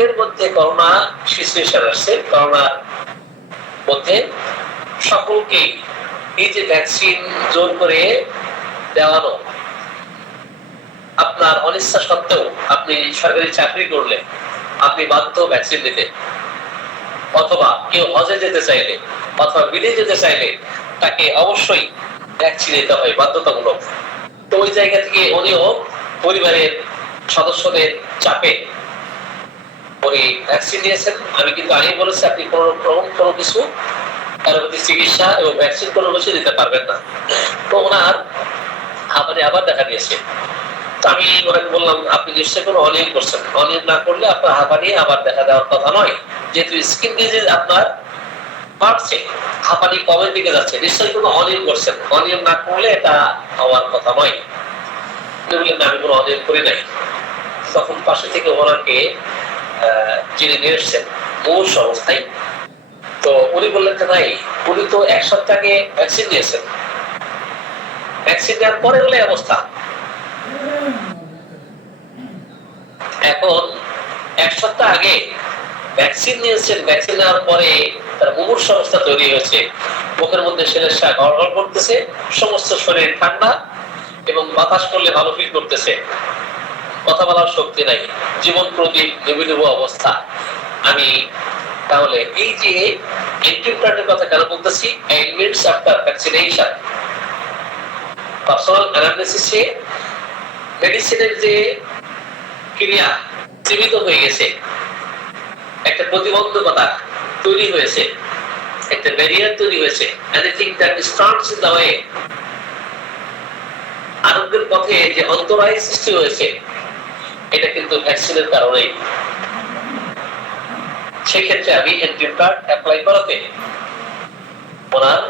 এর মধ্যে করোনা সিচুয়েশন আসছে, করোনার মধ্যে সকলকে এই যে ভ্যাকসিন জোর করে দেওয়ানো, আপনার অনিচ্ছা সত্ত্বেও আপনি সরকারি চাকরি করলে আপনি বাধ্য ভ্যাকসিন দিতে, অথবা কেউ হজে যেতে চাইলে অথবা বিদেশে যেতে চাইলে তাকে অবশ্যই ভ্যাকসিন দিতে হয় বাধ্যতামূলক। তো ওই জায়গা থেকে উনিও পরিবারের সদস্যদের চাপে উনি ভ্যাকসিন নিয়েছেন। আমি কিন্তু আগেই বলেছি আপনি কোনো কিছু অ্যালোপ্যাথিক চিকিৎসা এবং ভ্যাকসিন কোনো কিছু দিতে পারবেন না। তো ওনার হাঁপানি আবার দেখা দিয়েছে। তো আমি ওনাকে বললাম আপনি নিশ্চয়ই কোনো অনিয়ম করছেন, অনিয়ম না করলে আপনার হাঁপানি আবার দেখা দেওয়ার কথা নয়, যেহেতু স্কিন ডিজিজ আপনার বাড়ছে, হাঁপানি কমের দিকে যাচ্ছে, নিশ্চয়ই কোনো অনিয়ম করছেন, অনিয়ম না করলে এটা হওয়ার কথা নয়। বললেন আমি কোনো অনিয়ম করি নাই। তখন পাশে থেকে ওনাকে যিনি নিয়ে এসছেন মুমূর্ষু অবস্থায়, তো উনি বললেন যে ভাই উনি তো এক সপ্তাহ আগে ভ্যাকসিন নিয়েছেন, ভ্যাকসিন নেওয়ার পরে হলে অবস্থা। এখন এক সপ্তাহ আগে ভ্যাকসিন নিয়েছেন, ভ্যাকসিন নেওয়ার পরে তার মুমূর্ষু অবস্থা তৈরি হয়েছে, মুখের মধ্যে সেলেসা গড়গড় করতেছে, সমস্ত শরীর ঠান্ডা এবং বাতাস করলে ভালো ফিল করতেছে, কথা বলার শক্তি নাই, জীবন প্রদীপ নিবিড় অবস্থা। আমি তাহলে এই যে এন্টিবায়োটিকের কথা কেন বলতেছি, 8 minutes after vaccination পার্সোনাল অ্যানালিসিসে মেডিসিনের যে ক্রিয়া সীমিত হয়ে গেছে, একটা প্রতিবন্ধকতা তৈরি হয়েছে, একটা ব্যারিয়ার তৈরি হয়েছে, anything that stands in the way, আরোগ্যের পথে যে অন্তরায় সৃষ্টি হয়েছে, এটা কিন্তু ভ্যাকসিনের কারণেই। সেক্ষেত্রে আমি অ্যান্টিবায়োটিক অ্যাপ্লাই করাতে ওনার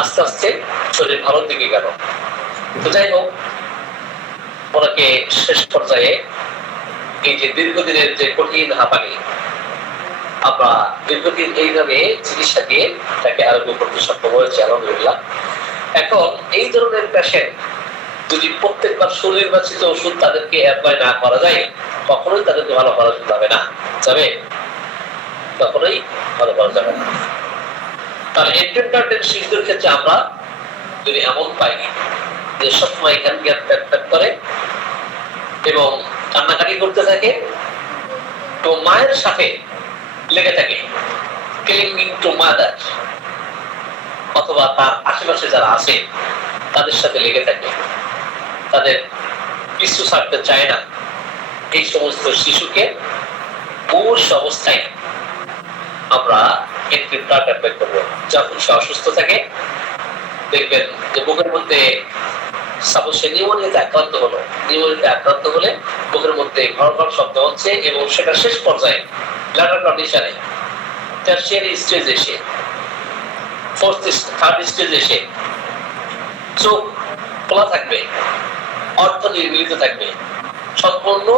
আস্তে আস্তে শরীর ভালোর দিকে গেল। তো যাই হোক, ওনাকে শেষ পর্যায়ে এই যে দীর্ঘদিনের যে কঠিন হাঁপানি, আমরা দীর্ঘদিন এইভাবে চিকিৎসা দিয়ে তাকে আরোগ্য করতে সক্ষম হয়েছে আলহামদুলিল্লাহ। এখন এই ধরনের পেশেন্ট যদি প্রত্যেকবার সুনির্বাচিত ওষুধ তাদেরকে অ্যাপ্লাই না করা যায়, কখনোই তাদেরকে ভালো করা যাবে না, যাবে কখনোই ভালো করা যাবে না। তাহলে অ্যান্টিবায়োটিক শিশুদের ক্ষেত্রে আমরা যদি এমন পাই যে সবসময় এখান জ্ঞান প্যাক করে এবং কান্নাকাটি করতে থাকে, তো মায়ের সাথে লেগে থাকে, ক্লিংিং টু মাদার, অথবা তার আশেপাশে যারা আছে তাদের সাথে লেগে থাকে, তাদের পিছু ছাড়তে চায় না, এই সমস্ত শিশুকে মুমূর্ষু অবস্থায় আমরা অ্যান্টিবায়োটিক অ্যাপ্লাই করবো। যখন সে অসুস্থ থাকে, দেখবেন যে বুকের মধ্যে সাপোজ সে নিউমোনিয়াতে আক্রান্ত হলো, নিউমোনিয়াতে আক্রান্ত হলে বুকের মধ্যে ঘর ঘর শব্দ হচ্ছে এবং সেটা শেষ পর্যায়ে ল্যাটার কন্ডিশনে টারশিয়ারি স্টেজ এসে থার্ড স্টেজ এসে চোখ খোলা থাকবে, অর্থ নির্মিলিত থাকবে, সম্পূর্ণ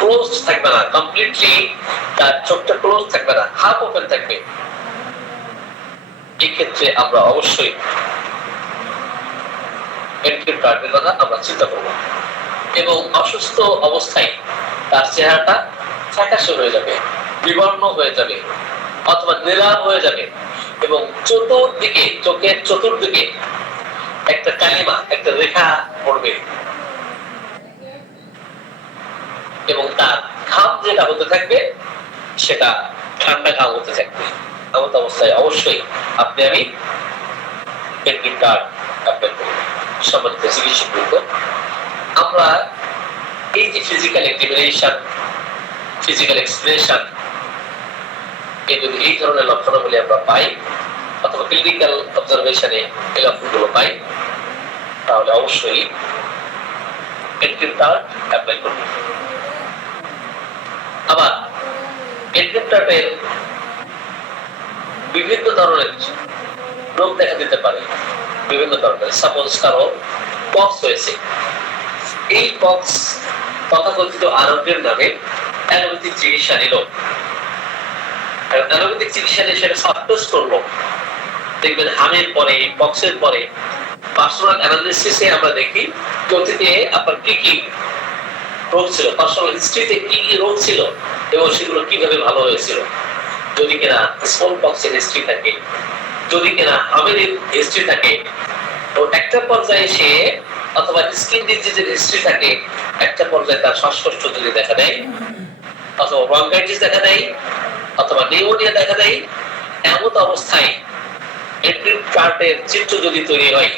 ক্লোজ থাকবে না, কমপ্লিটলি তার চোখটা ক্লোজ থাকবে না, হাফ ওপেন থাকবে। এই ক্ষেত্রে আমরা অবশ্যই অ্যান্টিবায়োটিকের কথা আমরা চিন্তা করব। এবং অসুস্থ অবস্থায় তার চেহারাটা ফ্যাকাশে হয়ে যাবে, বিবর্ণ হয়ে যাবে, অথবা নীলাভ হয়ে যাবে, এবং চতুর্দিকে, চোখের চতুর্দিকে একটা কালিমা, একটা রেখা পড়বে, এবং তার ঘাম যেটা হতে থাকবে সেটা ঠান্ডা ঘাম হতে থাকবে। এমন অবস্থায় অবশ্যই আপনি আমি অ্যান্টিবায়োটিক অ্যাপ্লাই করব। সম্মানিত চিকিৎসকবৃন্দ, আমরা এই যে ফিজিক্যাল এক্টিভিশন, ফিজিক্যাল এক্সপ্রেশন, যদি এই ধরনের লক্ষণাবলী আমরা পাই অথবা ক্লিনিক্যাল অবজারভেশনে এই লক্ষণগুলো পাই, তাহলে অবশ্যই অ্যান্টিবায়োটিক অ্যাপ্লাই করব। আবার অ্যান্টিবায়োটিকের বিভিন্ন ধরনের রোগ দেখা দিতে পারে, বিভিন্ন ধরনের। সাপোজ কারো পক্স হয়েছে, এই পক্স তথাকথিত আরোগ্যের নামে অ্যালোপ্যাথিক চিকিৎসা নিল, অ্যালোপ্যাথিক চিকিৎসা নিয়ে সেটা সাপ্রেস করলো, দেখবেন হামের পরে, পক্সের পরে পার্সোনাল অ্যানালিসিসে আমরা দেখি অতীতে আপনার কি কি রোগ ছিল, পার্সোনাল হিস্ট্রিতে কি কি রোগ ছিল এবং সেগুলো কিভাবে ভালো হয়েছিল। যদি কিনা স্মল পক্সের হিস্ট্রি থাকে, যদি কিনা হামিদের হিস্ট্রি থাকে, তো একটা পর্যায়ে সে অথবা স্কিন ডিজিজের হিস্ট্রি থাকে, একটা পর্যায়ে তার শ্বাসকষ্ট যদি দেখা দেয়, অথবা ব্রঙ্কাইটিস দেখা দেয়, অথবা নিউমোনিয়া দেখা দেয়, এমন অবস্থায় এন্ট্রিপ কার্ডের চিত্র যদি তৈরি হয়,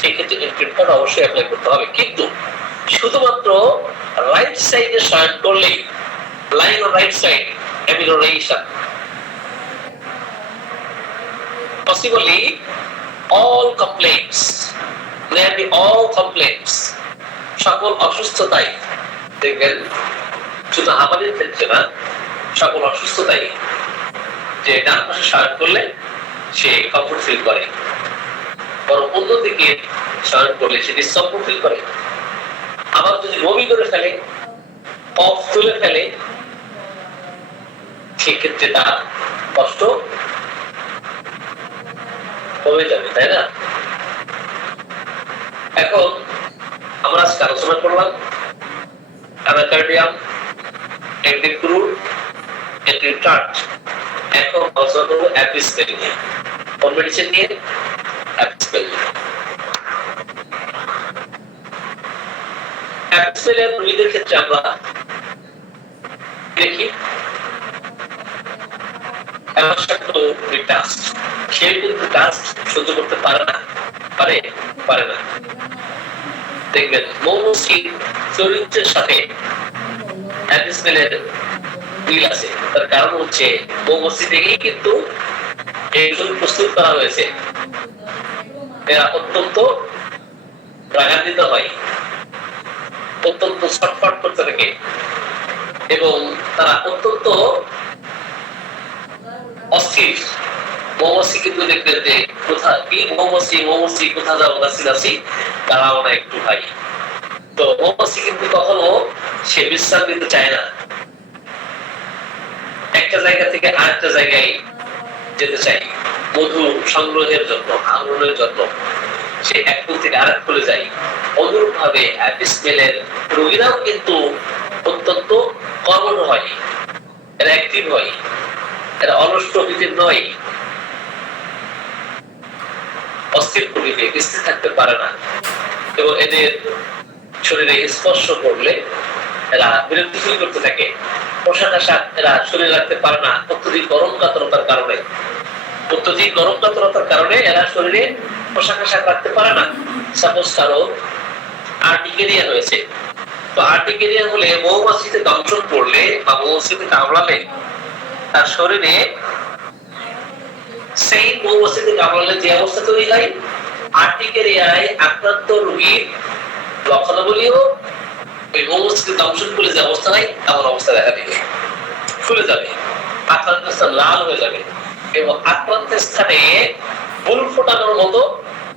সেক্ষেত্রে এন্ট্রিপ কার্ড অবশ্যই অ্যাপ্লাই করতে হবে। কিন্তু শুধুমাত্র রাইট সাইডে শয়ন করলেই, line on right side amelioration possibly all complaints, nearly all complaints, সকল অসুস্থতাই দেখবেন, শুধু আমাদের ক্ষেত্রে না, সকল অসুস্থতাই যে ডান পাশে শয়ন করলে সে কমফোর্ট ফিল করে, বরং অন্যদিকে শয়ন করলে সে ডিসকমফোর্ট ফিল করে। আবার যদি বমি করে ফেলে, কফ তুলে ফেলে, সেক্ষেত্রে তার কষ্ট কমে যাবে, তাই না? এখন আমরা আজকে আলোচনা করলাম অ্যানাকার্ডিয়াম, এন্টিক্রুড, এন্টিট্রাক্ট। এখন আলোচনা করবো অ্যাপিস্পেল নিয়ে। কোন মেডিসিন নিয়ে? অ্যাপিস্পেল। অ্যাপিস্পেলের রোগীদের ক্ষেত্রে আমরা দেখি সে কিন্তু টাস্ক সহ্য করতে পারে না, পারে না। দেখবেন মৌমাছি চরিত্রের সাথে অ্যাপিস্পেলের মিল আছে। তার কারণ হচ্ছে মৌমাছি থেকেই কিন্তু এইগুলো প্রস্তুত করা হয়েছে। এরা অত্যন্ত রাগান্বিত হয়, অত্যন্ত ছটফট করতে থাকে, এবং তারা অত্যন্ত অস্থির। মৌমাছি কিন্তু দেখবেন যে কোথা কি মৌমাছি কোথা যাও নাচি তারাও না একটু ভাই। তো মৌমাছি কিন্তু কখনো সে বিশ্রাম নিতে চায় না, একটা জায়গা থেকে আরেকটা জায়গায় যেতে চাই মধু সংগ্রহের জন্য, আহরণের জন্য। সে এক ফুল থেকে আরেক ফুলে যায়। অনুরূপ ভাবে অ্যাপিস্পেলের রোগীরাও কিন্তু অত্যন্ত কর্মঠ হয়, এরা অ্যাক্টিভ হয়, এরা অলস প্রকৃতির নয়, অস্থির প্রকৃতি, স্থির থাকতে পারে না। এবং এদের শরীরে স্পর্শ করলে এরা বিরক্তি ফিল করতে থাকে। পোশাক আশাক এরা শরীরে রাখতে পারে না অত্যধিক গরম কাতরতার কারণে এরা শরীরে পোশাক আশাক রাখতে পারে না। সাপোজ কারো আর্টিকেরিয়া হয়েছে, তো আর্টিকেরিয়া হলে মৌমাছিতে দংশন করলে বা মৌমাছিতে কামড়ালে তার শরীরে সেই মৌমাছিতে কামড়ালে যে অবস্থা তৈরি হয়, আর্টিকেরিয়ায় আক্রান্ত রোগীর লক্ষণাবলীও ওই মৌমাছিতে দংশন করলে যে অবস্থা হয় এমন অবস্থা দেখা দিবে, ফুলে যাবে, আক্রান্ত স্থান লাল হয়ে যাবে, এবং আক্রান্ত স্থানে হুল ফোটানোর মতো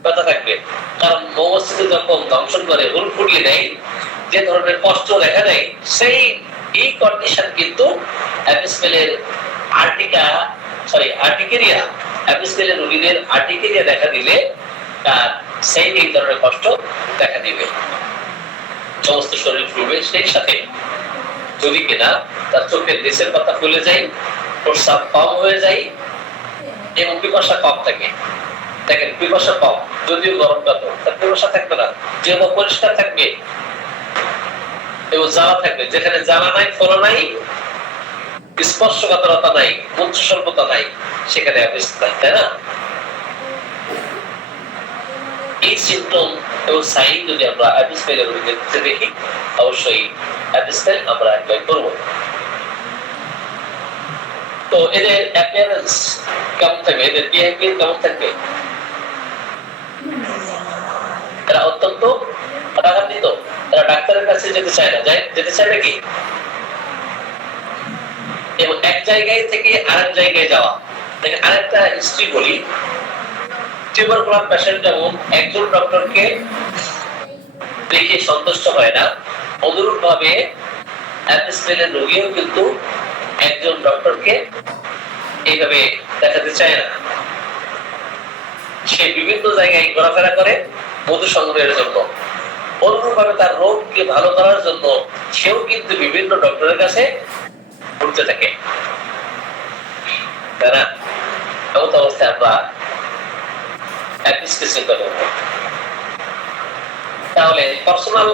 ব্যথা থাকবে। কারণ মৌমাছিতে যখন দংশন করে হুল ফুটিয়ে দেয়, যে ধরনের কষ্ট দেখা দেয়, সেই এই কন্ডিশন কিন্তু অ্যাপিস্পেলের আর্টিকেরিয়া, অ্যাপিস্পেলের রোগীদের আর্টিকেরিয়া দেখা দিলে তার সেই এই ধরনের কষ্ট দেখা দিবে, সমস্ত শরীর ফুলবে। সেই সাথে যদি কিনা তার চোখের নিচের পাতা ফুলে যায়, প্রস্রাব কম হয়ে যায়, এবং পিপাসা কম থাকে। দেখেন পিপাসা কম, যদিও গরম কাতর, তার পিপাসা থাকবে না, যেহেতু পরিষ্কার থাকবে, এবং জ্বালা থাকবে। যেখানে জ্বালা নাই, ফোলা নাই, স্পর্শকাতরতা নাই, মূত্র স্বল্পতা নাই, সেখানে অ্যাপিস্পেল, তাই না? এই সিম্পটম এবং সাইন যদি আমরা অ্যাপিস্পেলের রোগীদের ক্ষেত্রে দেখি, অবশ্যই অ্যাপিস্পেল আমরা অ্যাপ্লাই করব। তো এদের অ্যাপিয়ারেন্স কেমন থাকবে, এদের বিহেভিয়ার কেমন থাকবে? এরা অত্যন্ত রাগান্বিত, এরা ডাক্তারের কাছে যেতে চায় না কি, এবং এক জায়গায় থেকে আরেক জায়গায় যাওয়া। দেখেন আরেকটা হিস্ট্রি বলি, টিউবারকুলার পেশেন্ট যেমন একজন ডক্টরকে দেখে সন্তুষ্ট হয় না, অনুরূপ ভাবে অ্যাপিস্পেলের রোগীও কিন্তু একজন ডক্টরকে এইভাবে দেখাতে চায় না। সে বিভিন্ন জায়গায় ঘোরাফেরা করে মধু সংগ্রহের জন্য, অনুরূপ ভাবে তার রোগকে ভালো করার জন্য সেও কিন্তু বিভিন্ন ডক্টরের কাছে ঘুরতে থাকে, তাই না? এমন অবস্থায় আমরা অ্যাপিসকে চিন্তা করব। তাহলে পার্সোনাল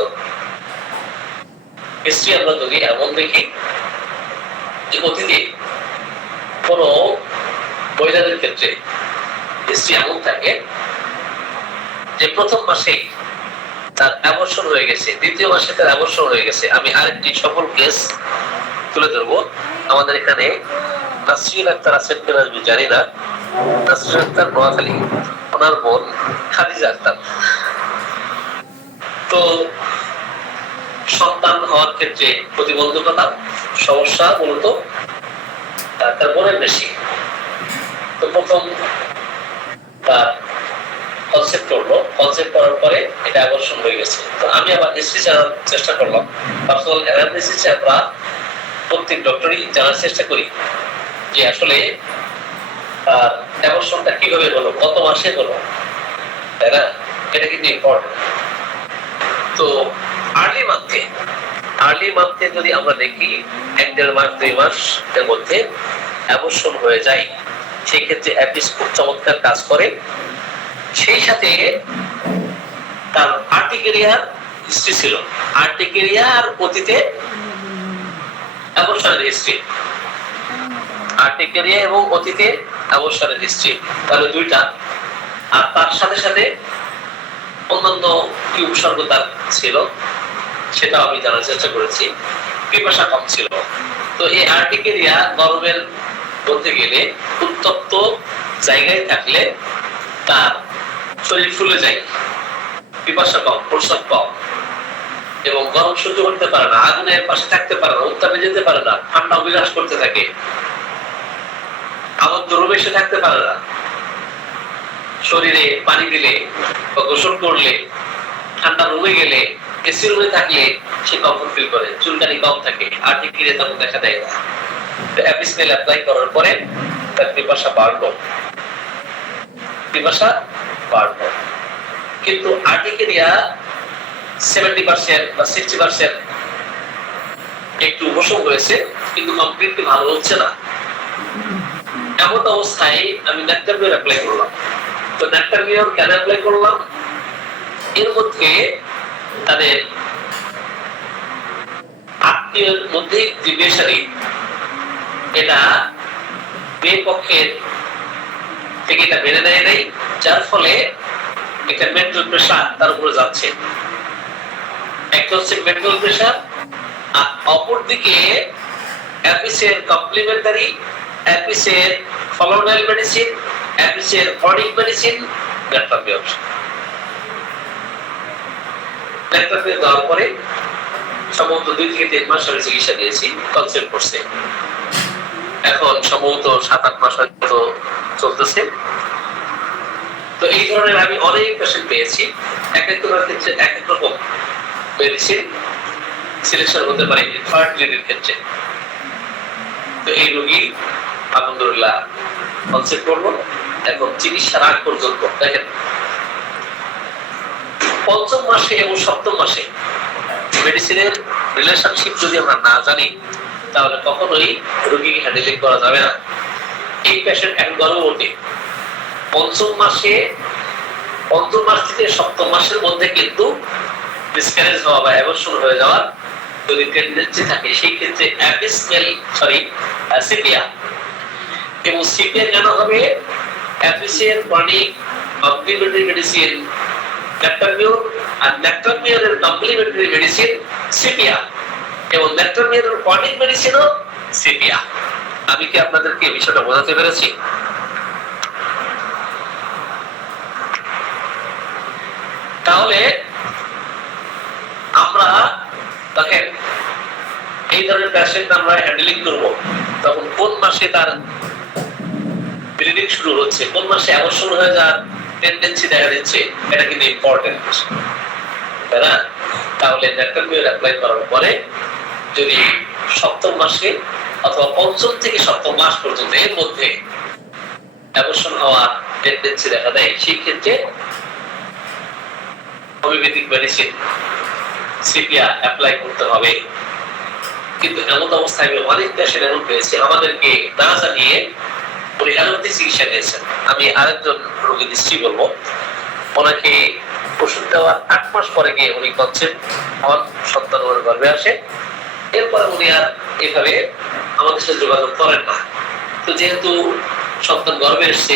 হিস্ট্রি আমরা যদি এমন দেখি যে অতীতে কোনো মহিলাদের ক্ষেত্রে হিস্ট্রি এমন থাকে যে প্রথম মাসেই তার অ্যাবর্শন হয়ে গেছে, দ্বিতীয় মাসে তার অ্যাবর্শন হয়ে গেছে। আমি আরেকটি সফল কেস তুলে ধরবো। আমাদের এখানে নাসরিন আক্তার আছেন কিনা আমি জানি না, নাসরিন আক্তার নোয়াখালী, ওনার বোন খাদিজা আক্তার। তো সন্তান হওয়ার ক্ষেত্রে প্রতিবন্ধকতা সমস্যা মূলত তার বোনের বেশি। তো প্রথম তার কনসেপ্ট করলো, কনসেপ্ট করার পরে এটা অ্যাবর্শন হয়ে গেছে। তো আমি আবার হিস্ট্রি জানার চেষ্টা করলাম। পার্সোনাল অ্যানালিসিসে আমরা প্রত্যেক ডক্টরই জানার চেষ্টা করি যে আসলে অ্যাবর্শনটা কিভাবে হলো, কত মাসে হলো, তাই না? এটা কিন্তু ইম্পর্টেন্ট। তো আর্লি মান্থে যদি আমরা দেখি 1-1.5 মাস 2 মাস এর মধ্যে অ্যাবর্শন হয়ে যায়, সেই ক্ষেত্রে অ্যাপিস খুব চমৎকার কাজ করে। সেই সাথে তার আর্টিকেরিয়ার হিস্ট্রি ছিল, আর্টিকেরিয়া আর অতীতে অ্যাবর্শনের হিস্ট্রি, আর্টিকেরিয়া এবং অতীতে অ্যাবর্শনের হিস্ট্রি, তাহলে দুইটা। আর তার সাথে সাথে অন্যান্য কি উপসর্গ তার ছিল সেটা আমি জানার চেষ্টা করেছি। পিপাসা কম ছিল। তো এই আর্টিকেরিয়া গরমের বলতে গেলে উত্তপ্ত জায়গায় থাকলে তার শরীর ফুলে যায়, পিপাসা কম, প্রস্রাব কম, এবং গরম সহ্য করতে পারে না, আগুনের পাশে থাকতে পারে না, উত্তাপে যেতে পারে না, ঠান্ডা অভিলাষ করতে থাকে, আবদ্ধ রুমে এসে থাকতে পারে না, শরীরে পানি দিলে বা গোসল করলে, ঠান্ডা রুমে গেলে, এসি রুমে থাকলে সে কমফোর্ট ফিল করে, চুলকানি কম থাকে, আর্টিকেরিয়া তেমন দেখা দেয় না। তো অ্যাপিসমেল অ্যাপ্লাই করার পরে তার পিপাসা বাড়লো, কিন্তু আর্টিকেরিয়া 70% বা 60% একটু উপশম হয়েছে, কিন্তু কমপ্লিটলি ভালো হচ্ছে না। এমন অবস্থায় আমি ন্যাক্টারমিয়র অ্যাপ্লাই করলাম। তো ন্যাক্টারমিয়র কেন অ্যাপ্লাই করলাম? এর মধ্যে তাদের আত্মীয়ের মধ্যে যে বেশারি, এটা মেয়ে পক্ষের থেকে এটা মেনে নেয় নাই, যার ফলে একটা মেন্টাল প্রেশার তার উপরে যাচ্ছে। একটা হচ্ছে মেন্টাল প্রেশার, আর অপরদিকে অ্যাপিসের কমপ্লিমেন্টারি, অ্যাপিসের ফলোনাল মেডিসিন, অ্যাপিসের ফলিক মেডিসিন, ন্যাক্টারমিয়র দেওয়ার পরে সম্ভবত 2 থেকে 3 মাস আমি চিকিৎসা দিয়েছি, কনসেপ্ট করছে। এখন সম্ভবত 7-8 মাস হয়তো চলতেছে। তো এই ধরনের আমি অনেক পেশেন্ট পেয়েছি। এক একজনের ক্ষেত্রে এক এক রকম মেডিসিন সিলেকশন হতে পারে ফার্টিলিটির ক্ষেত্রে। তো এই রোগী আলহামদুলিল্লাহ কনসেপ্ট করলো। এখন চিকিৎসার আগ পর্যন্ত দেখেন 5ম মাসে এবং 7ম মাসে মেডিসিনের রিলেশনশিপ যদি আমরা না জানি, তাহলে কখনোই রোগীকে হ্যান্ডেলিং করা যাবে না। এই পেশেন্ট এখন গর্ভবতী, 5ম মাস থেকে 7ম মাসের মধ্যে কিন্তু মিসক্যারেজ হওয়া বা অ্যাবর্শন হয়ে যাওয়ার যদি টেন্ডেন্সি থাকে, সেই ক্ষেত্রে সিপিয়া, এবং সিপিয়া কেন হবে? অ্যাপিসের ক্রনিক কমপ্লিমেন্টারি মেডিসিন ন্যাক্টারমিয়র, আর ন্যাক্টারমিয়রের কমপ্লিমেন্টারি মেডিসিন সিপিয়া, এবং ন্যাক্টারমিয়রের ক্রনিক মেডিসিনও সিপিয়া। আমি কি আপনাদেরকে এই বিষয়টা বোঝাতে পেরেছি? তাহলে আমরা দেখেন এই ধরনের পেশেন্ট আমরা হ্যান্ডেলিং করব, তখন কোন মাসে তার ব্লিডিং শুরু হচ্ছে, কোন মাসে অ্যাবর্শন হয়ে যাওয়ার টেন্ডেন্সি দেখা দিচ্ছে, এটা কিন্তু ইম্পর্টেন্ট, তাই না? তাহলে ন্যাক্টারমিয়র অ্যাপ্লাই করার পরে যদি 7ম মাসে অথবা 5ম থেকে 7ম মাস পর্যন্ত এর মধ্যে অ্যাবর্শন হওয়ার টেন্ডেন্সি দেখা দেয়, সেই ক্ষেত্রে হোমিওপ্যাথিক মেডিসিন সিপিয়া অ্যাপ্লাই করতে হবে। কিন্তু এমন অবস্থায় আমি অনেক পেশেন্ট এমন পেয়েছি আমাদেরকে না জানিয়ে উনি অ্যালোপ্যাথি চিকিৎসা নিয়েছেন। আমি আরেকজন রোগী নিশ্চয়ই বলবো, ওনাকে ওষুধ দেওয়ার 8 মাস পরে গিয়ে উনি কনসেপ্ট হন, সন্তান ওর গর্ভে আসে। এরপরে উনি আর এভাবে আমাদের সাথে যোগাযোগ করেন না। তো যেহেতু সন্তান গর্ভে এসছে,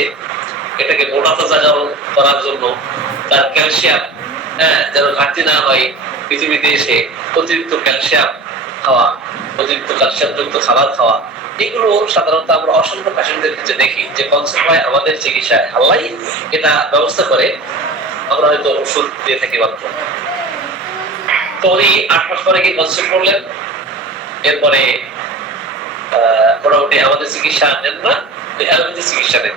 এটাকে মোটা তাজা করার জন্য তার ক্যালসিয়াম যেন ঘাটতি না হয়, পৃথিবীতে এসে অতিরিক্ত ক্যালসিয়াম খাওয়া, অতিরিক্ত ক্যালসিয়াম যুক্ত খাবার খাওয়া, এগুলো সাধারণত আমরা অসংখ্য পেশেন্টদের ক্ষেত্রে দেখি যে কনসেপ্ট হয় আমাদের চিকিৎসায় আল্লাহ এটা ব্যবস্থা করে, আমরা হয়তো ওষুধ দিয়ে থাকি মাত্র। তো উনি 8 মাস পরে গিয়ে কনসেপ্ট করলেন। এরপরে মোটামুটি আমাদের চিকিৎসা নেন না, অ্যালোপ্যাথি চিকিৎসা নেন।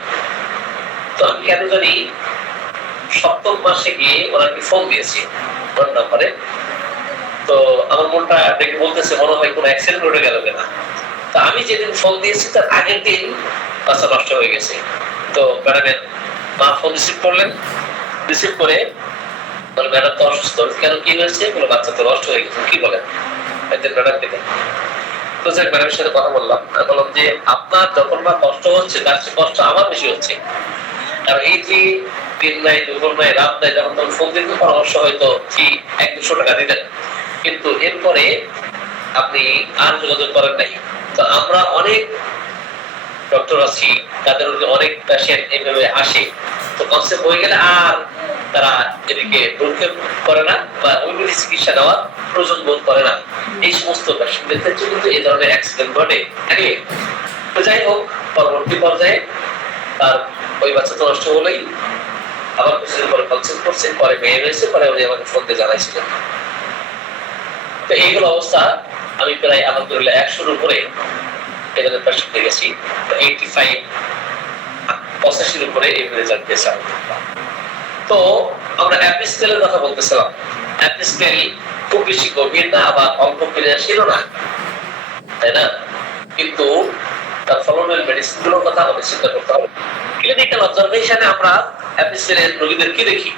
তো আমি কেন জানি 7ম মাসে গিয়ে ওনাকে ফোন দিয়েছি ওনার নাম্বারে। তো আমার মনটা ডেকে বলতেছে মনে হয় কোনো অ্যাক্সিডেন্ট ঘটে গেল কিনা। তো আমি যেদিন ফোন দিয়েছি তার আগের দিন বাচ্চা নষ্ট হয়ে গেছে। তো ম্যাডামের মা ফোন রিসিভ করলেন, রিসিভ করে বলে ম্যাডাম তো অসুস্থ। কেন, কি হয়েছে? বলে বাচ্চা তো নষ্ট হয়ে গেছে। কি বলেন? ম্যাডামকে দেন। তো যাই ম্যাডামের সাথে কথা বললাম, বললাম যে আপনার যখন বা কষ্ট হচ্ছে তার চেয়ে কষ্ট আমার বেশি হচ্ছে। আর এই যে দিন নাই দুপুর নাই রাত নাই, যখন তখন ফোন দিতে পরামর্শ হয়তো কি 100-200 টাকা দিতেন, কিন্তু এরপরে আপনি আর যোগাযোগ করেন নাই। তো আমরা অনেক ডক্টর আছি, তাদের অনেক পেশেন্ট এইভাবে আসে, তো কনসেপ্ট হয়ে গেলে আর তারা এদিকে ভ্রুক্ষেপ করে না বা হোমিওপ্যাথি চিকিৎসা নেওয়ার প্রয়োজন বোধ করে না। এই সমস্ত পেশেন্টদের ক্ষেত্রে কিন্তু এই ধরনের অ্যাক্সিডেন্ট ঘটে। তো যাই হোক, পরবর্তী পর্যায়ে তার ওই বাচ্চা তো নষ্ট হলেই আবার কিছুদিন পরে কনসেপ্ট করছে, পরে মেয়ে হয়েছে, পরে উনি আমাকে ফোন দিয়ে জানাইছিলেন। তো এইগুলো অবস্থা আমি প্রায় আলহামদুলিল্লাহ 100-র উপরে এখানে পেশেন্ট দেখেছি। 85-85-র উপরে এই রেজাল্ট পেয়েছে। তো আমরা অ্যাপিস্কেলের কথা বলতেছিলাম। অ্যাপিস্কেল খুব বেশি গভীর না, আবার অল্প ক্রিয়াশীল না, তাই না? কিন্তু তার ফলনের মেডিসিন গুলোর কথা আমাদের চিন্তা করতে হবে। ক্লিনিক্যাল অবজারভেশনে আমরা অ্যাপিস্কেলের রোগীদের কি দেখি?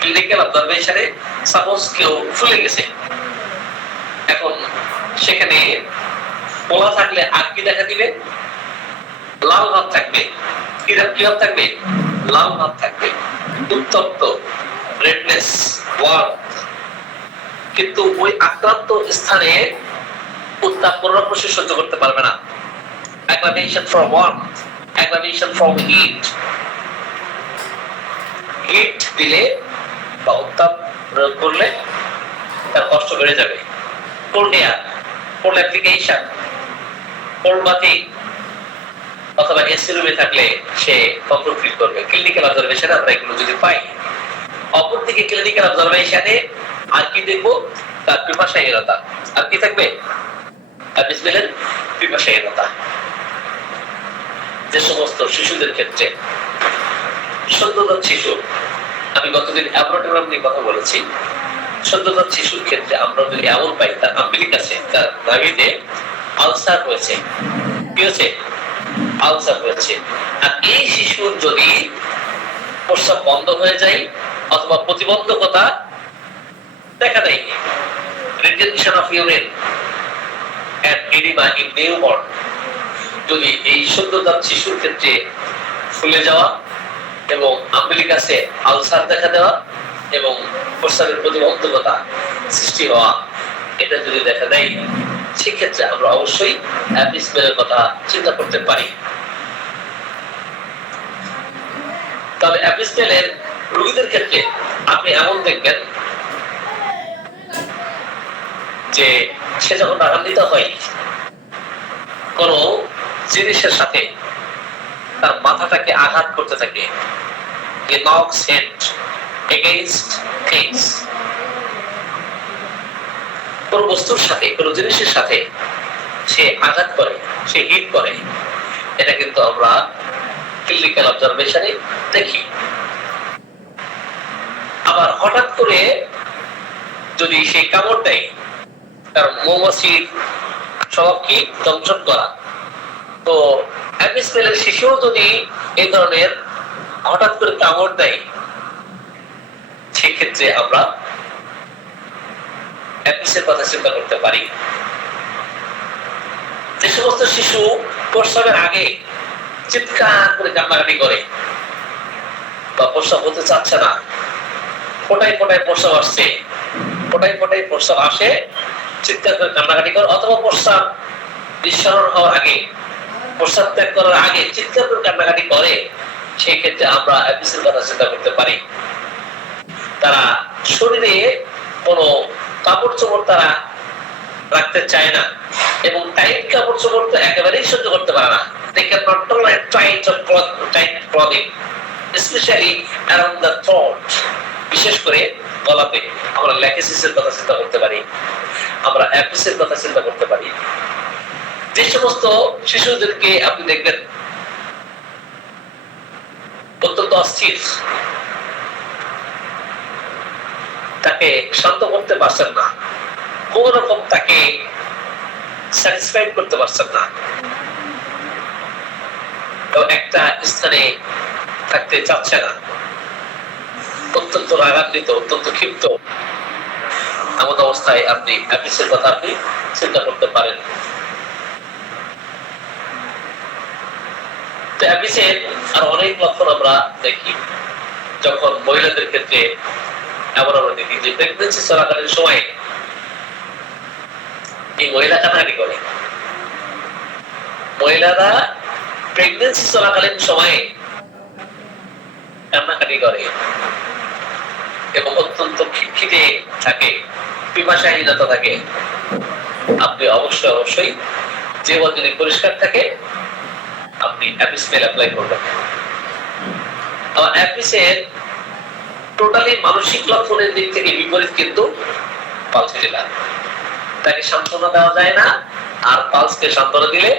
ক্লিনিক্যাল অবজারভেশনে সাপোজ কেউ ফুলে গেছে, এখন সেখানে পোলা থাকলে আর কি দেখা দিবে? লাল ভাব থাকবে। কি ভাব থাকবে? লাল ভাব থাকবে, উত্তপ্ত, রেডনেস, ওয়ার্ম। কিন্তু ওই আক্রান্ত স্থানে উত্তাপ কোন সহ্য করতে পারবে না। aggravation from warmth, aggravation from heat. Heat দিলে বা উত্তাপ প্রয়োগ করলে তার কষ্ট বেড়ে যাবে। Cold air, cold application, cold bathing অথবা এসি রুমে থাকলে সে কমফোর্ট ফিল করবে। ক্লিনিক্যাল অবজারভেশনে আমরা এগুলো যদি পাই। অপরদিকে ক্লিনিক্যাল অবজারভেশনে আর কি দেখবো? তার পিপাসাহীনতা। আর কি থাকবে? অ্যাপিসমেলের পিপাসাহীনতা। যে সমস্ত শিশুদের ক্ষেত্রে, সদ্যজাত শিশু, আমি গতদিন অ্যাব্রোটেরাম নিয়ে কথা বলেছি, সদ্যজাত শিশুর ক্ষেত্রে আমরা যদি এমন পাই তার আম্বিলিকাসে, তার নাভিতে আলসার হয়েছে, কি হয়েছে? আলসার হয়েছে। আর এই শিশুর যদি প্রস্রাব বন্ধ হয়ে যায় অথবা প্রতিবন্ধকতা দেখা দেয়, retention of urine and oedema in newborn, যদি এই সদ্যজাত শিশুর ক্ষেত্রে ফুলে যাওয়া এবং আম্বিলিকাসে আলসার দেখা দেওয়া এবং প্রস্রাবের প্রতিবন্ধকতা সৃষ্টি হওয়া, এটা যদি দেখা দেয়, সেক্ষেত্রে আমরা অবশ্যই অ্যাপিসমেলের কথা চিন্তা করতে পারি। তবে অ্যাপিসমেলের রোগীদের ক্ষেত্রে আপনি এমন দেখবেন যে সে যখন রাগান্বিত হয় কোন জিনিসের সাথে, তার মাথাটাকে আঘাত করতে থাকে। He knocks head against things. কোন বস্তুর সাথে, কোন জিনিসের সাথে সে আঘাত করে, সে হিট করে। এটা কিন্তু আমরা ক্লিনিক্যাল অবজারভেশনে দেখি। আবার হঠাৎ করে যদি সে কামড় দেয়, কারণ মৌমাছির স্বভাব কি? দংশন করা। তো অ্যাপিসমেলের শিশুও যদি এই ধরনের হঠাৎ করে কামড় দেয়, সেক্ষেত্রে আমরা অ্যাপিসের কথা চিন্তা করতে পারি। যে সমস্ত শিশু প্রসবের আগে চিৎকার করে কান্নাকাটি করে বা প্রস্রাব হতে চাচ্ছে না, ফোটায় ফোটায় প্রস্রাব আসছে, ফোটায় ফোটায় প্রস্রাব আসে, চিৎকার করে কান্নাকাটি করে, অথবা প্রস্রাব নিঃসরণ হওয়ার আগে, প্রস্রাব ত্যাগ করার আগে চিৎকার করে কান্নাকাটি করে, সেই ক্ষেত্রে আমরা অ্যাপিসের কথা চিন্তা করতে পারি। তারা শরীরে কোনো কাপড় চোপড় তারা রাখতে চায় না, এবং টাইট কাপড় চোপড় তো একেবারেই সহ্য করতে পারে না। They cannot tolerate tight clothing, especially around the throat. বিশেষ করে গলাতে। আমরা ল্যাকেসিসের কথা চিন্তা করতে পারি, আমরা অ্যাপিসের কথা চিন্তা করতে পারি। যে সমস্ত শিশুদেরকে আপনি দেখবেন অত্যন্ত অস্থির, তাকে শান্ত করতে পারছেন না, কোন রকম তাকে স্যাটিসফাইড করতে পারছেন না, একটা স্থানে থাকতে চাচ্ছে না, অত্যন্ত রাগান্বিত, অত্যন্ত ক্ষিপ্ত, এমন অবস্থায় আপনি অ্যাপিসের কথা আপনি চিন্তা করতে পারেন। তো অ্যাপিসের আর অনেক লক্ষণ আমরা দেখি যখন মহিলাদের ক্ষেত্রে। এমন আমরা দেখি যে প্রেগন্যান্সি চলাকালীন সময়ে এই মহিলা কান্নাকাটি করে, মহিলারা প্রেগন্যান্সি চলাকালীন সময়ে কান্নাকাটি করে এবং অত্যন্ত খিটখিটে থাকে, পিপাসাহীনতা থাকে। আপনি অবশ্যই জীবন যদি পরিষ্কার থাকে আপনি অ্যাপিসমেল অ্যাপ্লাই করবেন। আর অ্যাপিসের টোটালি মানসিক লক্ষণের দিক থেকে বিপরীত কিন্তু পালসিটিলা। তাকে সান্ত্বনা দেওয়া যায় না, আর পালসকে সান্ত্বনা দিলে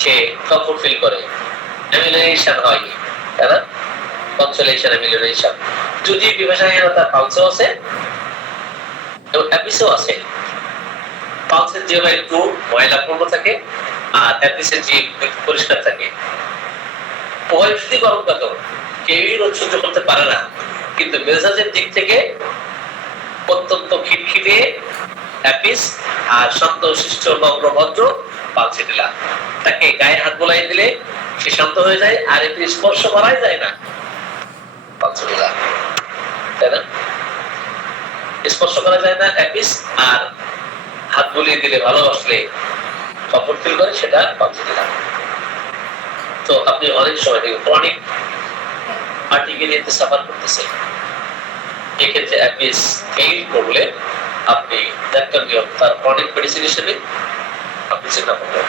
সে কমফোর্ট ফিল করে, এমিউনাইজেশন হয়, তাই না? কনসোলেশন, এমিউনাইজেশন। যদি বিভাষাহীনতা পালসও আছে এবং অ্যাপিসও আছে, পালসের জিহ্বা একটু ময়লাপূর্ণ থাকে আর অ্যাপিসের জিহ্বা একটু পরিষ্কার থাকে। উভয় যদি গরম কাতর, কেউই রোদ সহ্য করতে পারে না, কিন্তু মেজাজের দিক থেকে অত্যন্ত খিটখিটে অ্যাপিস আর শান্ত শিষ্ট নম্র ভদ্র পালসিটিলা। তাকে গায়ে হাত বোলাই দিলে সে শান্ত হয়ে যায়, আর এটি স্পর্শ করাই যায় না পালসিটিলা, তাই না? স্পর্শ করা যায় না অ্যাপিস, আর হাত বুলিয়ে দিলে ভালোবাসলে কমফোর্ট ফিল করে, সেটা পালসিটিলা। তো আপনি অনেক সময় দেখবেন ক্রনিক আর্টিকেলিয়াতে সাফার করতেছে, এক্ষেত্রে অ্যাপিস ফেইল করলে আপনি তার ক্রনিক মেডিসিন হিসেবে আপনি চিন্তা করবেন।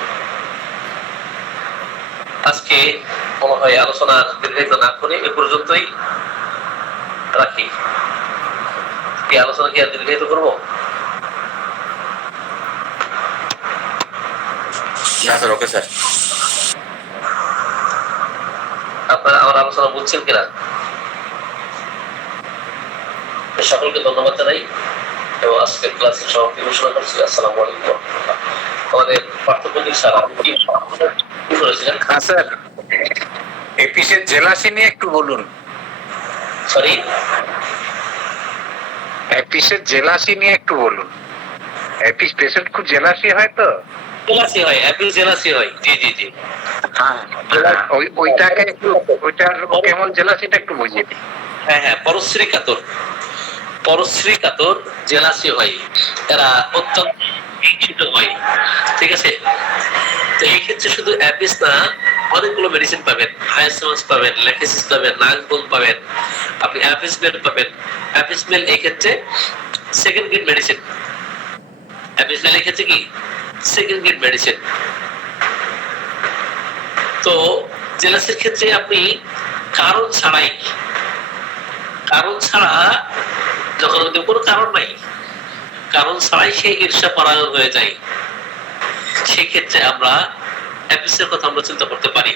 আজকে মনে হয় আলোচনা দীর্ঘায়িত না করে এ পর্যন্তই রাখি। এই আলোচনা কি আর দীর্ঘায়িত করবো? না স্যার, ওকে স্যার। আপনারা আমার আলোচনা বুঝছেন কিনা? সকলকে ধন্যবাদ জানাই এবং আজকের ক্লাসের সমাপ্তি ঘোষণা করছি। আসসালামু আলাইকুম। আমাদের পাঠ্যপুস্তক সারা কি করেছিলেন? হ্যাঁ স্যার, এপিসের জেলাসি নিয়ে একটু বলুন। সরি, এপিসের জেলাসি নিয়ে একটু বলুন। এপিস পেশেন্ট খুব জেলাসি হয় তো। জেলাসি হয়, অ্যাপিস জেলাসি হয়। জি জি জি। হ্যাঁ, ওইটাকে একটু, ওইটার কেমন জেলাসিটা একটু বুঝিয়ে দিন। হ্যাঁ হ্যাঁ, পরশ্রী কাতর, পরশ্রী কাতর জেলাসি হয়, এরা অত্যন্ত হিংসিত হয়। ঠিক আছে? তো এই ক্ষেত্রে শুধু অ্যাপিস না, অনেকগুলো মেডিসিন পাবেন, হায়াসমাস পাবেন, ল্যাকেসিস পাবেন, নাগবুল পাবেন, আপনি অ্যাপিসমেল পাবেন। অ্যাপিসমেল এই ক্ষেত্রে সেকেন্ড গ্রেড মেডিসিন। অ্যাপিসমেল এই ক্ষেত্রে কি সেকেন্ড গ্রেড মেডিসিন। তো জেলাসির ক্ষেত্রে আপনি কারণ ছাড়াই, কারণ ছাড়া যখন কোনো কারণ নাই, কারণ ছাড়াই সে ঈর্ষা পরায়ণ হয়ে যায়, সেক্ষেত্রে আমরা অ্যাপিসের কথা আমরা চিন্তা করতে পারি।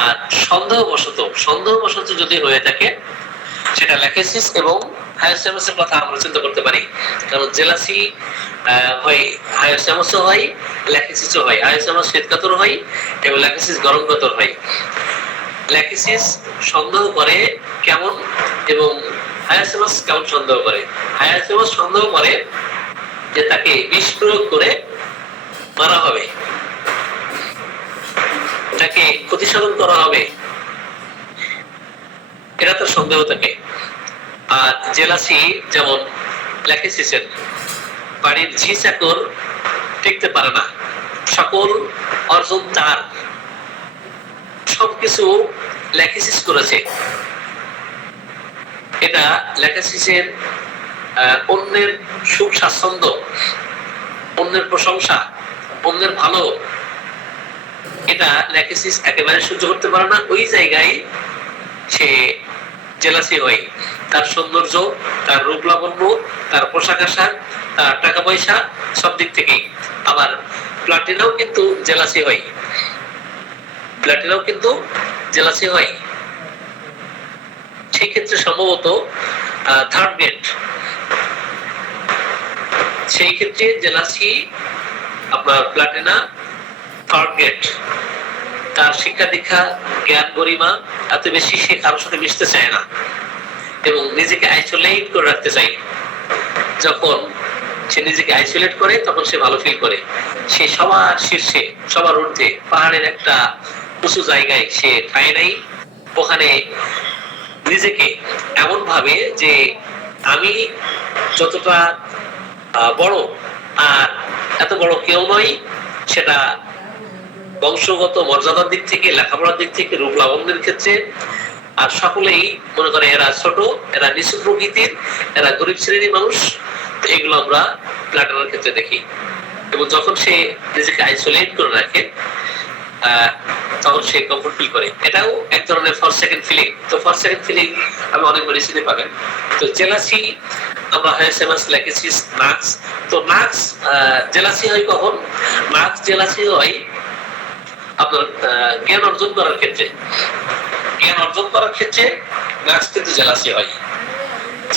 আর সন্দেহবশত যদি হয়ে থাকে, সেটা ল্যাকেসিস এবং হায়াসেমাসের কথা আমরা চিন্তা করতে পারি। কারণ জেলাসি হয়, হায়াসেমাসও হয়, ল্যাকেসিসও হয়। হায়াসেমাস শীতকাতর হয় এবং ল্যাকেসিস গরম কাতর হয়। ল্যাকেসিস সন্দেহ করে কেমন, এবং হায়াসেমাস কেমন সন্দেহ করে? হায়াসেমাস সন্দেহ করে যে তাকে বিষ প্রয়োগ করে মারা হবে, তাকে তাকে ক্ষতি সাধন করা হবে, এটা তো সন্দেহ থাকে। আর জেলাসি যেমন ল্যাকেসিসের বাড়ির ঝি চাকর টিকতে পারে না, সকল অর্জন তার, সবকিছু ল্যাকেসিস করেছে। এটা ল্যাকেসিসের অন্যের সুখ স্বাচ্ছন্দ্য, অন্যের প্রশংসা, অন্যের ভালো, এটা ল্যাকেসিস একেবারে সহ্য করতে পারে না। ওই জায়গায় সে জেলাসি হয়, তার সৌন্দর্য, তার রূপ লাবণ্য, তার পোশাক আশাক, তার টাকা পয়সা, সব দিক থেকেই। আবার প্লাটিনাও কিন্তু জেলাসি হয়, প্লাটিনাও কিন্তু জেলাসি হয়। সেই ক্ষেত্রে সম্ভবত থার্ড গেট, সেই ক্ষেত্রে জেলাসি আপনার প্লাটিনা থার্ড গেট। তার শিক্ষা দীক্ষা, জ্ঞান গরিমা এত বেশি, সে কারোর সাথে মিশতে চায় না এবং নিজেকে আইসোলেট করে রাখতে চায়। যখন সে নিজেকে আইসোলেট করে তখন সে ভালো ফিল করে। সে সবার শীর্ষে, সবার ঊর্ধ্বে, পাহাড়ের একটা উঁচু জায়গায় সে ঠাঁই নাই। ওখানে নিজেকে এমন ভাবে যে আমি যতটা বড় আর এত বড় কেউ নয়, সেটা বংশগত মর্যাদার দিক থেকে, লেখাপড়ার দিক থেকে, রূপ লাবণ্যের ক্ষেত্রে। আর সকলেই মনে করে এরা ছোট, এরা নিচু প্রকৃতির, এরা গরিব শ্রেণীর মানুষ। তো এগুলো আমরা প্লাটিনার ক্ষেত্রে দেখি। এবং যখন সে নিজেকে আইসোলেট করে রাখে তখন সে কমফোর্ট ফিল করে। এটাও এক ধরনের ফার্স্ট সেকেন্ড ফিলিং। তো ফার্স্ট সেকেন্ড ফিলিং আমি অনেক মেডিসিনে পাবেন। তো জেলাসি আমরা হাইসেমাস, ল্যাকেসিস, নাক্স। তো নাক্স জেলাসি হয় কখন? নাক্স জেলাসি হয় আপনার জ্ঞান অর্জন করার ক্ষেত্রে। জ্ঞান অর্জন করার ক্ষেত্রে নাক্স কিন্তু জেলাসি হয়।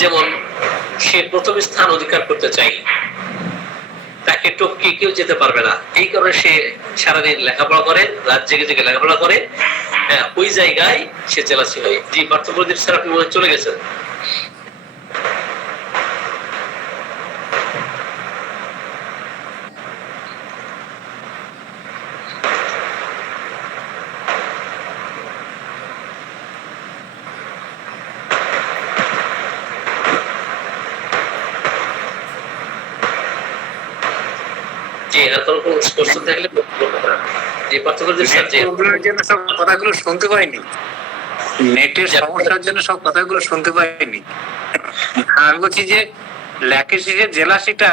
যেমন সে প্রথম স্থান অধিকার করতে চায়, তাকে টপকে কেউ যেতে পারবে না, এই কারণে সে সারাদিন লেখাপড়া করে, রাত জেগে জেগে লেখাপড়া করে। হ্যাঁ, ওই জায়গায় সে জেলাসি হয়। জি পার্থপ্রদীপ স্যার, আপনি মনে চলে গেছেন। কথাগুলো শুনতে পাইনি, নেটের সমস্যার জন্য সব কথাগুলো শুনতে পাইনি। আমি বলছি যে ল্যাকেসিসের জেলাসিটা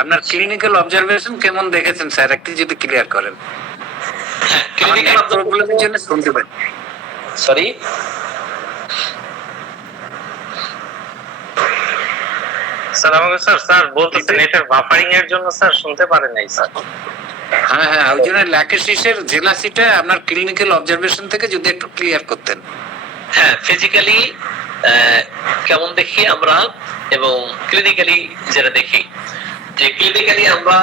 আপনার ক্লিনিক্যাল অবজারভেশন কেমন দেখেছেন স্যার, একটু যদি ক্লিয়ার করেন। ক্লিনিক্যাল প্রবলেমের জন্য শুনতে পাই। সরি, স্যার আমাকে স্যার বলতেছেন এটার বাফারিং এর জন্য স্যার শুনতে পারেন নাই স্যার। হ্যাঁ, ওই জন্য ল্যাকেসিসের জেলাসিটা আপনার ক্লিনিক্যাল অবজারভেশন থেকে যদি একটু ক্লিয়ার করতেন। হ্যাঁ, ফিজিক্যালি কেমন দেখি আমরা এবং ক্লিনিক্যালি যেটা দেখি, যে ক্লিনিক্যালি আমরা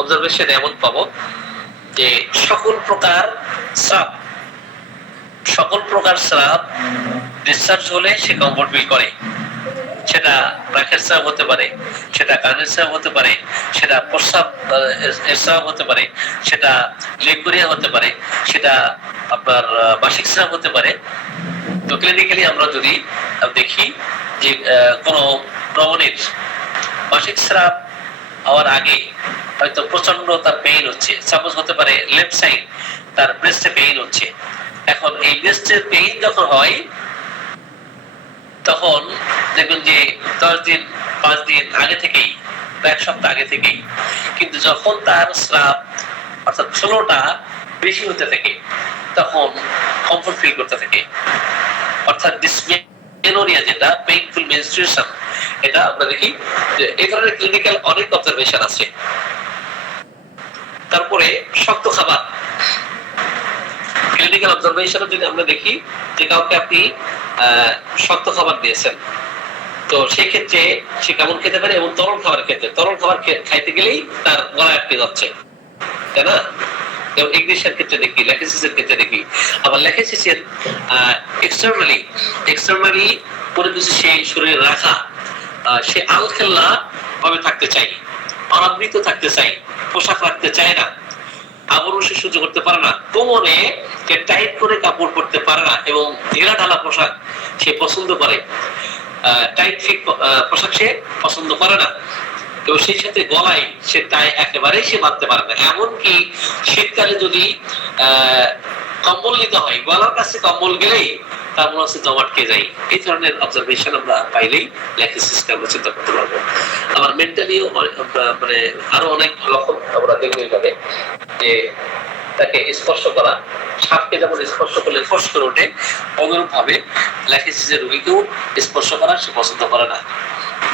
অবজারভেশন এমন পাবো যে সকল প্রকার স্রাব ডিসচার্জ হলে সে কমফোর্ট ফিল করে। সেটা রাখের স্রাব হতে পারে, সেটা কানের স্রাব হতে পারে, সেটা প্রস্রাব স্রাব হতে পারে, সেটা লিকুরিয়া হতে পারে, সেটা আপনার মাসিক স্রাব হতে পারে। তো ক্লিনিক্যালি আমরা যদি দেখি যে কোনো রমণীর মাসিক স্রাব হওয়ার আগে হয়তো প্রচন্ড তার পেইন হচ্ছে, সাপোজ হতে পারে লেফট সাইড তার ব্রেস্টে পেইন হচ্ছে। এখন এই ব্রেস্টের পেইন যখন হয় তখন দেখবেন যে 10 দিন 5 দিন আগে থেকেই, 1 সপ্তাহ আগে থেকেই, কিন্তু যখন তার স্রাব অর্থাৎ ফ্লোটা বেশি হতে থাকে তখন কমফোর্ট ফিল করতে থাকে। অর্থাৎ ডিসমেনোরিয়া, যেটা পেইনফুল মেনস্ট্রুয়েশন, এটা আমরা দেখি যে এই ধরনের ক্লিনিক্যাল অনেক অবজারভেশন আছে। তারপরে শক্ত খাবার, ক্লিনিক্যাল অবজারভেশনে যদি আমরা দেখি যে কাউকে আপনি শক্ত খাবার দিয়েছেন, তো সেই ক্ষেত্রে সে কেমন খেতে পারে। এবং তরল খাবারের ক্ষেত্রে, তরল খাবার খাইতে গেলেই তার গলা আটকে যাচ্ছে, তাই না? এবং ইংলিশের ক্ষেত্রে দেখি, ল্যাকেসিসের ক্ষেত্রে দেখি। আবার ল্যাকেসিসের এক্সটার্নালি কোনো কিছু সে শরীরে রাখা, সে আলখেল্লা ভাবে থাকতে চাই, অনাবৃত থাকতে চাই, পোশাক রাখতে চায় না। আবরণ সে সহ্য করতে পারে না, কোমরে সে টাইট করে কাপড় পরতে পারে না, এবং ঢিলা ঢালা পোশাক সে পছন্দ করে, টাইট ফিট পোশাক সে পছন্দ করে না, এবং সেই সাথে গলায় সে টাই একেবারেই সে বাঁধতে পারে না। এমনকি শীতকালে যদি কম্বল নিতে হয়, গলার কাছে কম্বল গেলেই তার মনে হচ্ছে দম আটকে যায়। এই ধরনের অবজারভেশন আমরা পাইলেই ল্যাকিসিসকে আমরা চিন্তা করতে পারবো। আবার মেন্টালিও মানে আরো অনেক লক্ষণ আমরা দেখবো এইভাবে, যে তাকে স্পর্শ করা, সাপকে যেমন স্পর্শ করলে ফোর্স করে ওঠে, অনুরূপ ভাবে ল্যাকিসিসের রোগীকেও স্পর্শ করা সে পছন্দ করে না।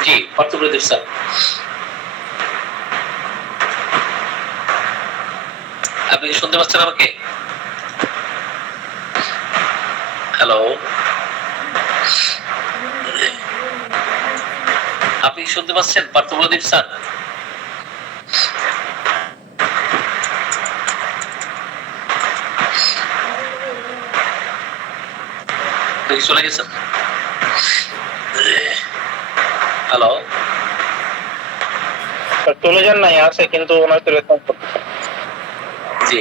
জি পার্থপ্রদীপ স্যার, আপনি কি শুনতে পাচ্ছেন আমাকে? হ্যালো, আপনি শুনতে পাচ্ছেন পার্থপ্রদীপ স্যার? চলে গেছেন? হ্যালো, চলে যান নাই, আছে কিন্তু ওনার তো রেসপন্স করতে। জি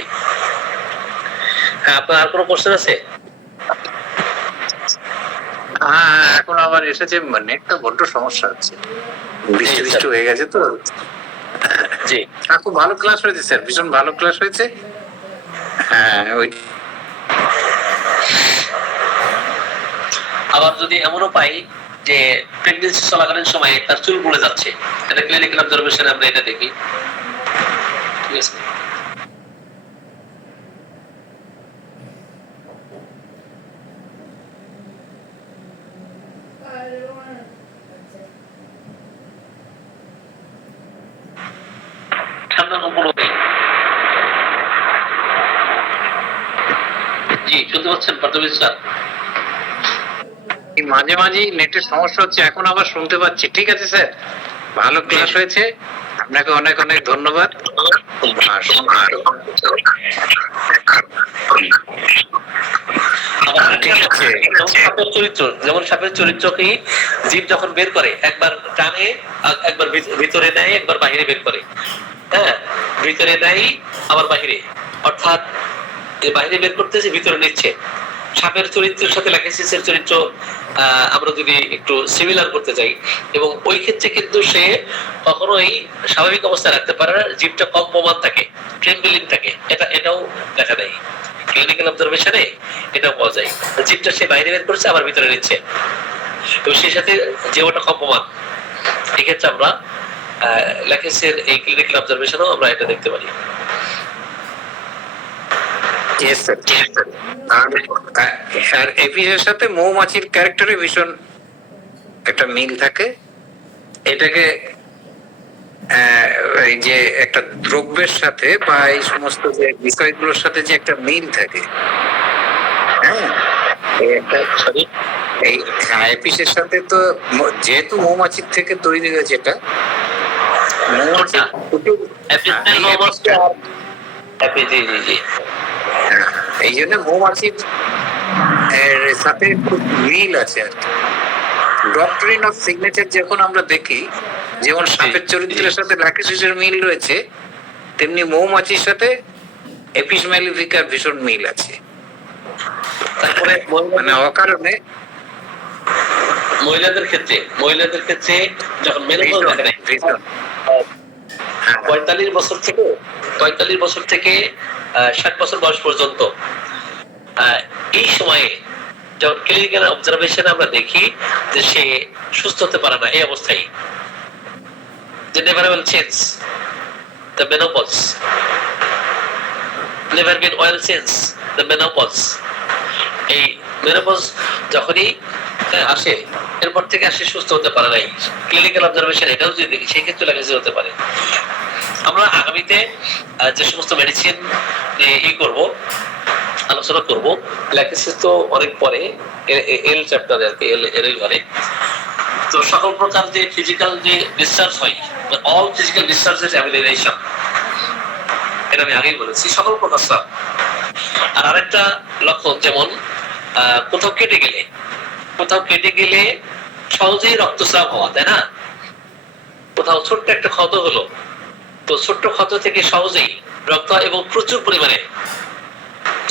হ্যাঁ, আপনার আর কোনো কোশ্চেন আছে? হ্যাঁ, এখন আবার এসেছে, নেটটা বড্ড সমস্যা হচ্ছে, বৃষ্টি বৃষ্টি হয়ে গেছে তো। জি খুব ভালো ক্লাস হয়েছে স্যার, ভীষণ ভালো ক্লাস হয়েছে। হ্যাঁ, ওই আবার যদি এমনও পাই যে প্রেগন্যান্সি চলাকালীন সময়ে তার চুল পড়ে যাচ্ছে, এটা ক্লিনিক্যাল অবজারভেশনে আমরা এটা দেখি। ঠিক আছে, ঠান্ডা কখনো নেই। জি শুনতে পাচ্ছেন পার্থপ্রদীপ স্যার? মাঝে মাঝে নেটের সমস্যা হচ্ছে, এখন আবার শুনতে পাচ্ছি। ঠিক আছে স্যার, ভালো ক্লাস হয়েছে, আপনাকে অনেক অনেক ধন্যবাদ। সাপের চরিত্র, যেমন সাপের চরিত্রকে জীব যখন বের করে, একবার টানে, একবার ভিতরে নেয়, একবার বাহিরে বের করে। হ্যাঁ, ভিতরে নেয় আবার বাহিরে, অর্থাৎ বাহিরে বের করতেছে, ভিতরে নিচ্ছে। সাপের চরিত্রের সাথে ল্যাকিসিসের চরিত্র আমরা যদি একটু সিমিলার করতে যাই, এবং ওই ক্ষেত্রে কিন্তু সে কখনোই স্বাভাবিক অবস্থায় রাখতে পারে না, জীবটা কম্পমান থাকে, ট্রেম্বলিং থাকে, এটাও দেখা দেয় ক্লিনিক্যাল অবজারভেশনে, এটাও পাওয়া যায়। জীবটা সে বাইরে বের করছে, আবার ভিতরে নিচ্ছে, এবং সেই সাথে যে ওটা কম্পমান। এক্ষেত্রে আমরা ল্যাকিসের এই ক্লিনিক্যাল অবজারভেশনেও আমরা এটা দেখতে পারি। আর এপিসের সাথে মৌমাছির ক্যারেক্টারে ভীষণ একটা মিল থাকে। এটাকে এই যে একটা দ্রব্যের সাথে বা এই সমস্ত যে বিষয়গুলোর সাথে যে একটা মিল থাকে, হ্যাঁ, এই এপিসের সাথে তো যেহেতু মৌমাছির থেকে তৈরি হয়েছে, এটা এই জন্য মৌমাছির সাথে খুব মিল আছে আর কি। ডক্ট্রিন অফ সিগনেচার যখন আমরা দেখি, যেমন সাপের চরিত্রের সাথে ল্যাকিসিসের মিল রয়েছে, তেমনি মৌমাছির সাথে এপিস ম্যালিফিকার ভীষণ মিল আছে। তারপরে মানে অকারণে মহিলাদের ক্ষেত্রে যখন মেনোপজ দেখা দেয়, 45 বছর থেকে 60 বছর বয়স পর্যন্ত, এই সময়ে যখন ক্লিনিক্যাল অবজারভেশনে আমরা দেখি যে সে সুস্থ হতে পারে না, এই অবস্থায় যে never will change the menopause, never been well change the menopause. এই মেনোপজ যখনই আসে, এরপর থেকে আসে সুস্থ হতে পারে নাই, ক্লিনিক্যাল অবজারভেশন এটাও যদি দেখি, সেই ক্ষেত্রে ল্যাকিসিস হতে পারে। আমরা আগামীতে যে সমস্ত মেডিসিন আলোচনা করব, ল্যাকিসিস তো অনেক পরে, এল চ্যাপ্টারে আর কি, এর ঘরে। তো সকল প্রকার যে ফিজিক্যাল যে ডিসচার্জ হয়, অল ফিজিক্যাল ডিসচার্জেস অ্যামিলিনেশন, এটা আমি আগেই বলেছি, সকল প্রকার স্যার। আর আরেকটা লক্ষণ, যেমন কোথাও কেটে গেলে সহজেই রক্তস্রাব হওয়া, তাই না? কোথাও ছোট্ট একটা ক্ষত হলো, তো ছোট্ট ক্ষত থেকে সহজেই রক্ত এবং প্রচুর পরিমাণে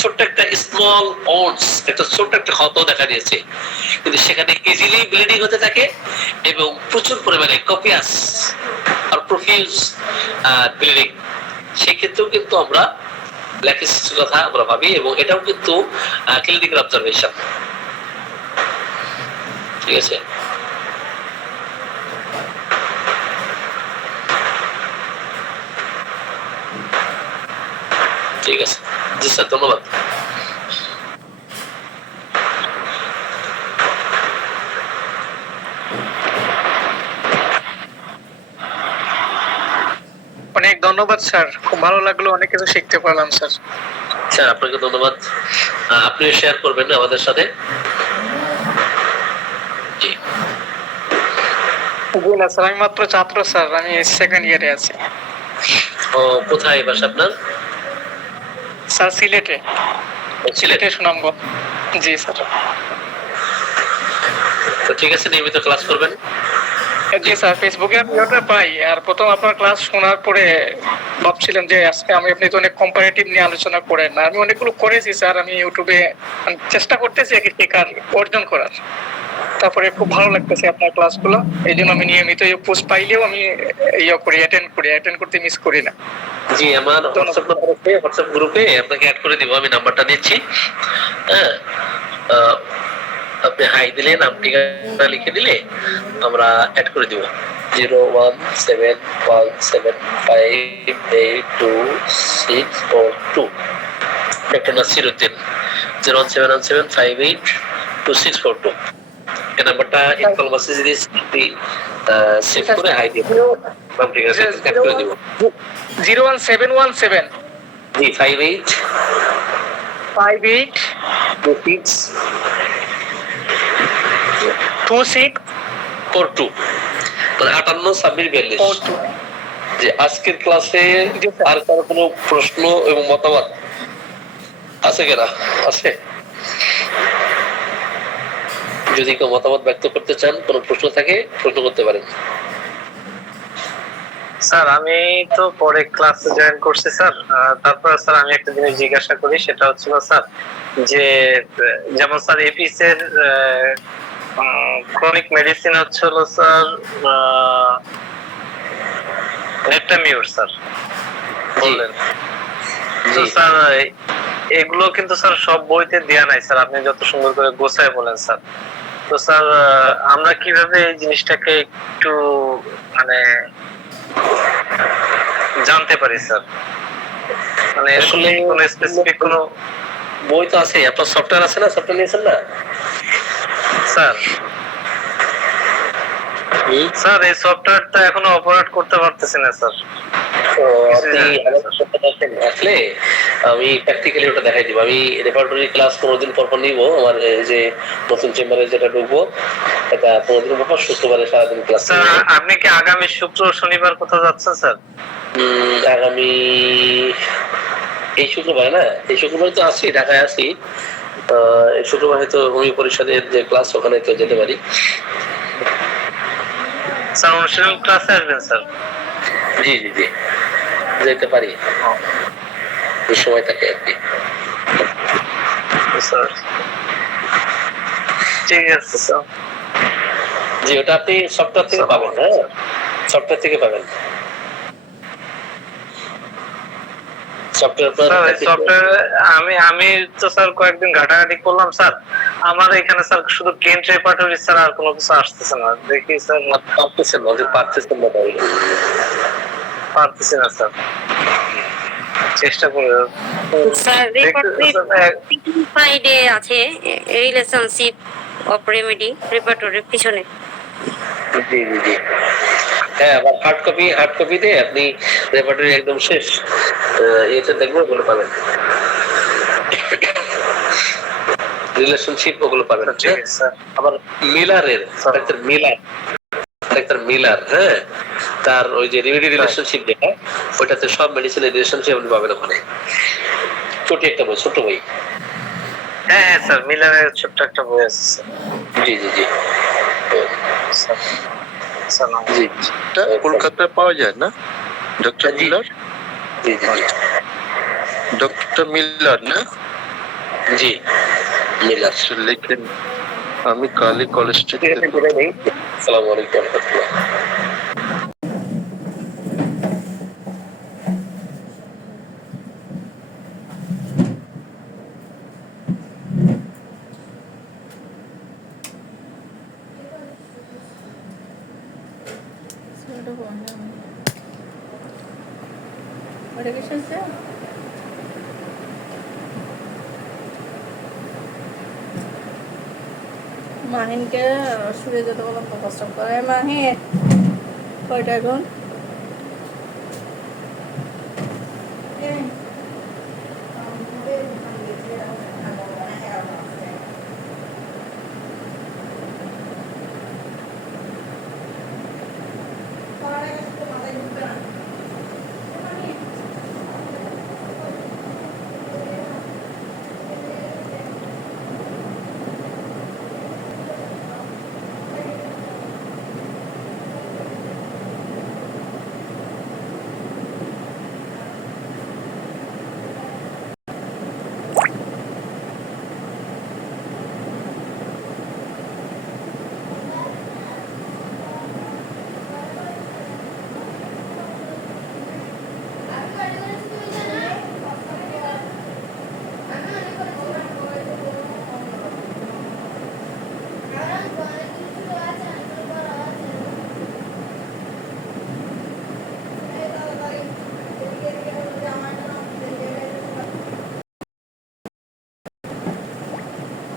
ছোট্ট একটা স্মল ওন্স, একটা ছোট্ট একটা ক্ষত দেখা দিয়েছে, কিন্তু সেখানে ইজিলি ব্লিডিং হতে থাকে এবং প্রচুর পরিমাণে কপিয়াস আর প্রফিউজ ব্লিডিং, সেক্ষেত্রেও কিন্তু আমরা ব্ল্যাকিস্টের কথা আমরা ভাবি, এবং এটাও কিন্তু ক্লিনিক্যাল অবজারভেশন। ঠিক আছে, ঠিক আছে, জি স্যার, ধন্যবাদ। অনেক ধন্যবাদ স্যার, খুব ভালো লাগলো, অনেক কিছু শিখতে পারলাম স্যার। স্যার আপনাকে ধন্যবাদ, আপনিও শেয়ার করবেন আমাদের সাথে। জি জি না স্যার, আমি মাত্র ছাত্র স্যার, আমি সেকেন্ড ইয়ারে আছি। ও, কোথায় বাসা আপনার? স্যার সিলেটে, সিলেটে সুনামগঞ্জ। জি স্যার। তো ঠিক আছে, নিয়মিত ক্লাস করবেন। জি স্যার, ফেসবুকে আমি ওটা পাই, আর প্রথম আপনার ক্লাস শোনার পরে ভাবছিলাম যে আজকে আপনি তো অনেক কম্পারেটিভ নিয়ে আলোচনা করেন না, আমি অনেকগুলো করেছি স্যার, আমি ইউটিউবে চেষ্টা করতেছি আর কি শেখার, অর্জন করার। তারপরে খুব ভালো লাগতেছে আপনার ক্লাসগুলো, এই জন্য আমি নিয়মিত পোস্ট পাইলেও আমি অ্যাটেন্ড করতে মিস করি না। জি, আমার হোয়াটসঅ্যাপ নাম্বার আছে, হোয়াটসঅ্যাপ গ্রুপে আপনাকে অ্যাড করে দিব, আমি নাম্বারটা দিচ্ছি। হ্যাঁ, আপনি হাই দিলে, নাম ঠিকানা লিখে দিলে আমরা অ্যাড করে দিব। 01717588264 ডক্টর নাসিরউদ্দিন, 01717582642। এই নাম্বারটা ইনকল মেসেজ দিয়ে সেভ করে হাই দিয়ে নাম ঠিকানা অ্যাড করে দিব। 01717 জি, 58 58 26 26 42, মানে 58 26 42। যে আজকের ক্লাসে আর কারো কোনো প্রশ্ন এবং মতামত আছে কিনা? আছে? যদি কেউ মতামত ব্যক্ত করতে চান, কোনো প্রশ্ন থাকে, প্রশ্ন করতে পারেন। স্যার আমি তো পরে ক্লাসে জয়েন করছি স্যার, তারপর স্যার আমি একটা জিনিস জিজ্ঞাসা করি, সেটা হচ্ছিল স্যার যে যেমন স্যার এপিস এর ক্রনিক মেডিসিন হচ্ছিল স্যার নেপটামিউর স্যার বললেন, তো স্যার এগুলো কিন্তু স্যার সব বইতে দেয়া নাই স্যার, আপনি যত সুন্দর করে গোছায় বলেন স্যার। তো স্যার আমরা কিভাবে এই জিনিসটাকে একটু মানে জানতে পারি স্যার, মানে আসলে কোনো স্পেসিফিক কোনো বই তো আছে, আপনার সফটওয়্যার আছে না? সফটওয়্যার নিয়েছেন না স্যার? স্যার এই সফটওয়্যারটা এখনো অপারেট করতে পারতেছি না স্যার। আসলে আমি প্র্যাকটিক্যালি ওটা দেখাই দিব। আমি রেপার্টরি ক্লাস কোনোদিন পর পর নিবো, আমার এই যে নতুন চেম্বারে যেটা ঢুকবো, এটা কোনোদিন পর পর শুক্রবারে সারাদিন ক্লাস। স্যার আপনি কি আগামী শুক্র শনিবার কোথাও যাচ্ছেন স্যার? আগামী এই শুক্রবারে না, এই শুক্রবারে তো আছি, ঢাকায় আছি। এই শুক্রবার হয়তো হোমিও পরিষদের যে ক্লাস, ওখানে তো যেতে পারি। স্যার অনুশীলন ক্লাসে আসবেন স্যার? জি জি জি, যেতে পারি, এই সময় থাকে আর কি। স্যার ঠিক আছে স্যার। জি, ওটা আপনি সফটওয়্যার থেকে পাবেন। হ্যাঁ, সফটওয়্যার থেকে পাবেন। আমি তো স্যার কয়েকদিন ঘাটাঘাটি করলাম স্যার, আমার এখানে স্যার শুধু কেন্ট রেপার্টরি স্যার, আর কোনো কিছু আসতেছে না। দেখি স্যার পারতেছি না স্যার, চেষ্টা করে স্যার রেপার্টরি আছে, রিলেশনশিপ অফ রেমেডি রেপার্টরির পিছনে। জি জি জি, হ্যাঁ, আবার হার্ড কপিতে আপনি রেপার্টরি একদম শেষ এতে দেখবেন, ওগুলো পাবেন। রিলেশনশিপ ওগুলো পাবেন। আবার মিলারের ডাক্তার মিলার, হ্যাঁ, তার ওই যে রেমেডি রিলেশনশিপ যেটা, ওইটাতে সব মেডিসিনের রিলেশনশিপ আপনি পাবেন ওখানে। ছোট একটা বই, ছোট বই। হ্যাঁ স্যার, মিলারের ছোট্ট একটা বই আছে স্যার। জি জি জি, কলকাতায় পাওয়া যায় না ডক্টর মিলার? জি জি জি। ডক্টর মিলার না? জি মিলার। আচ্ছা, লিখেন। আমি কালি কলেজ থেকে। আসসালামু আলাইকুম ওয়া রাহমাতুল্লাহ। মাহিনকে শুয়ে যেতে বললাম, কষ্ট করে মাহিন কয়টা এখন?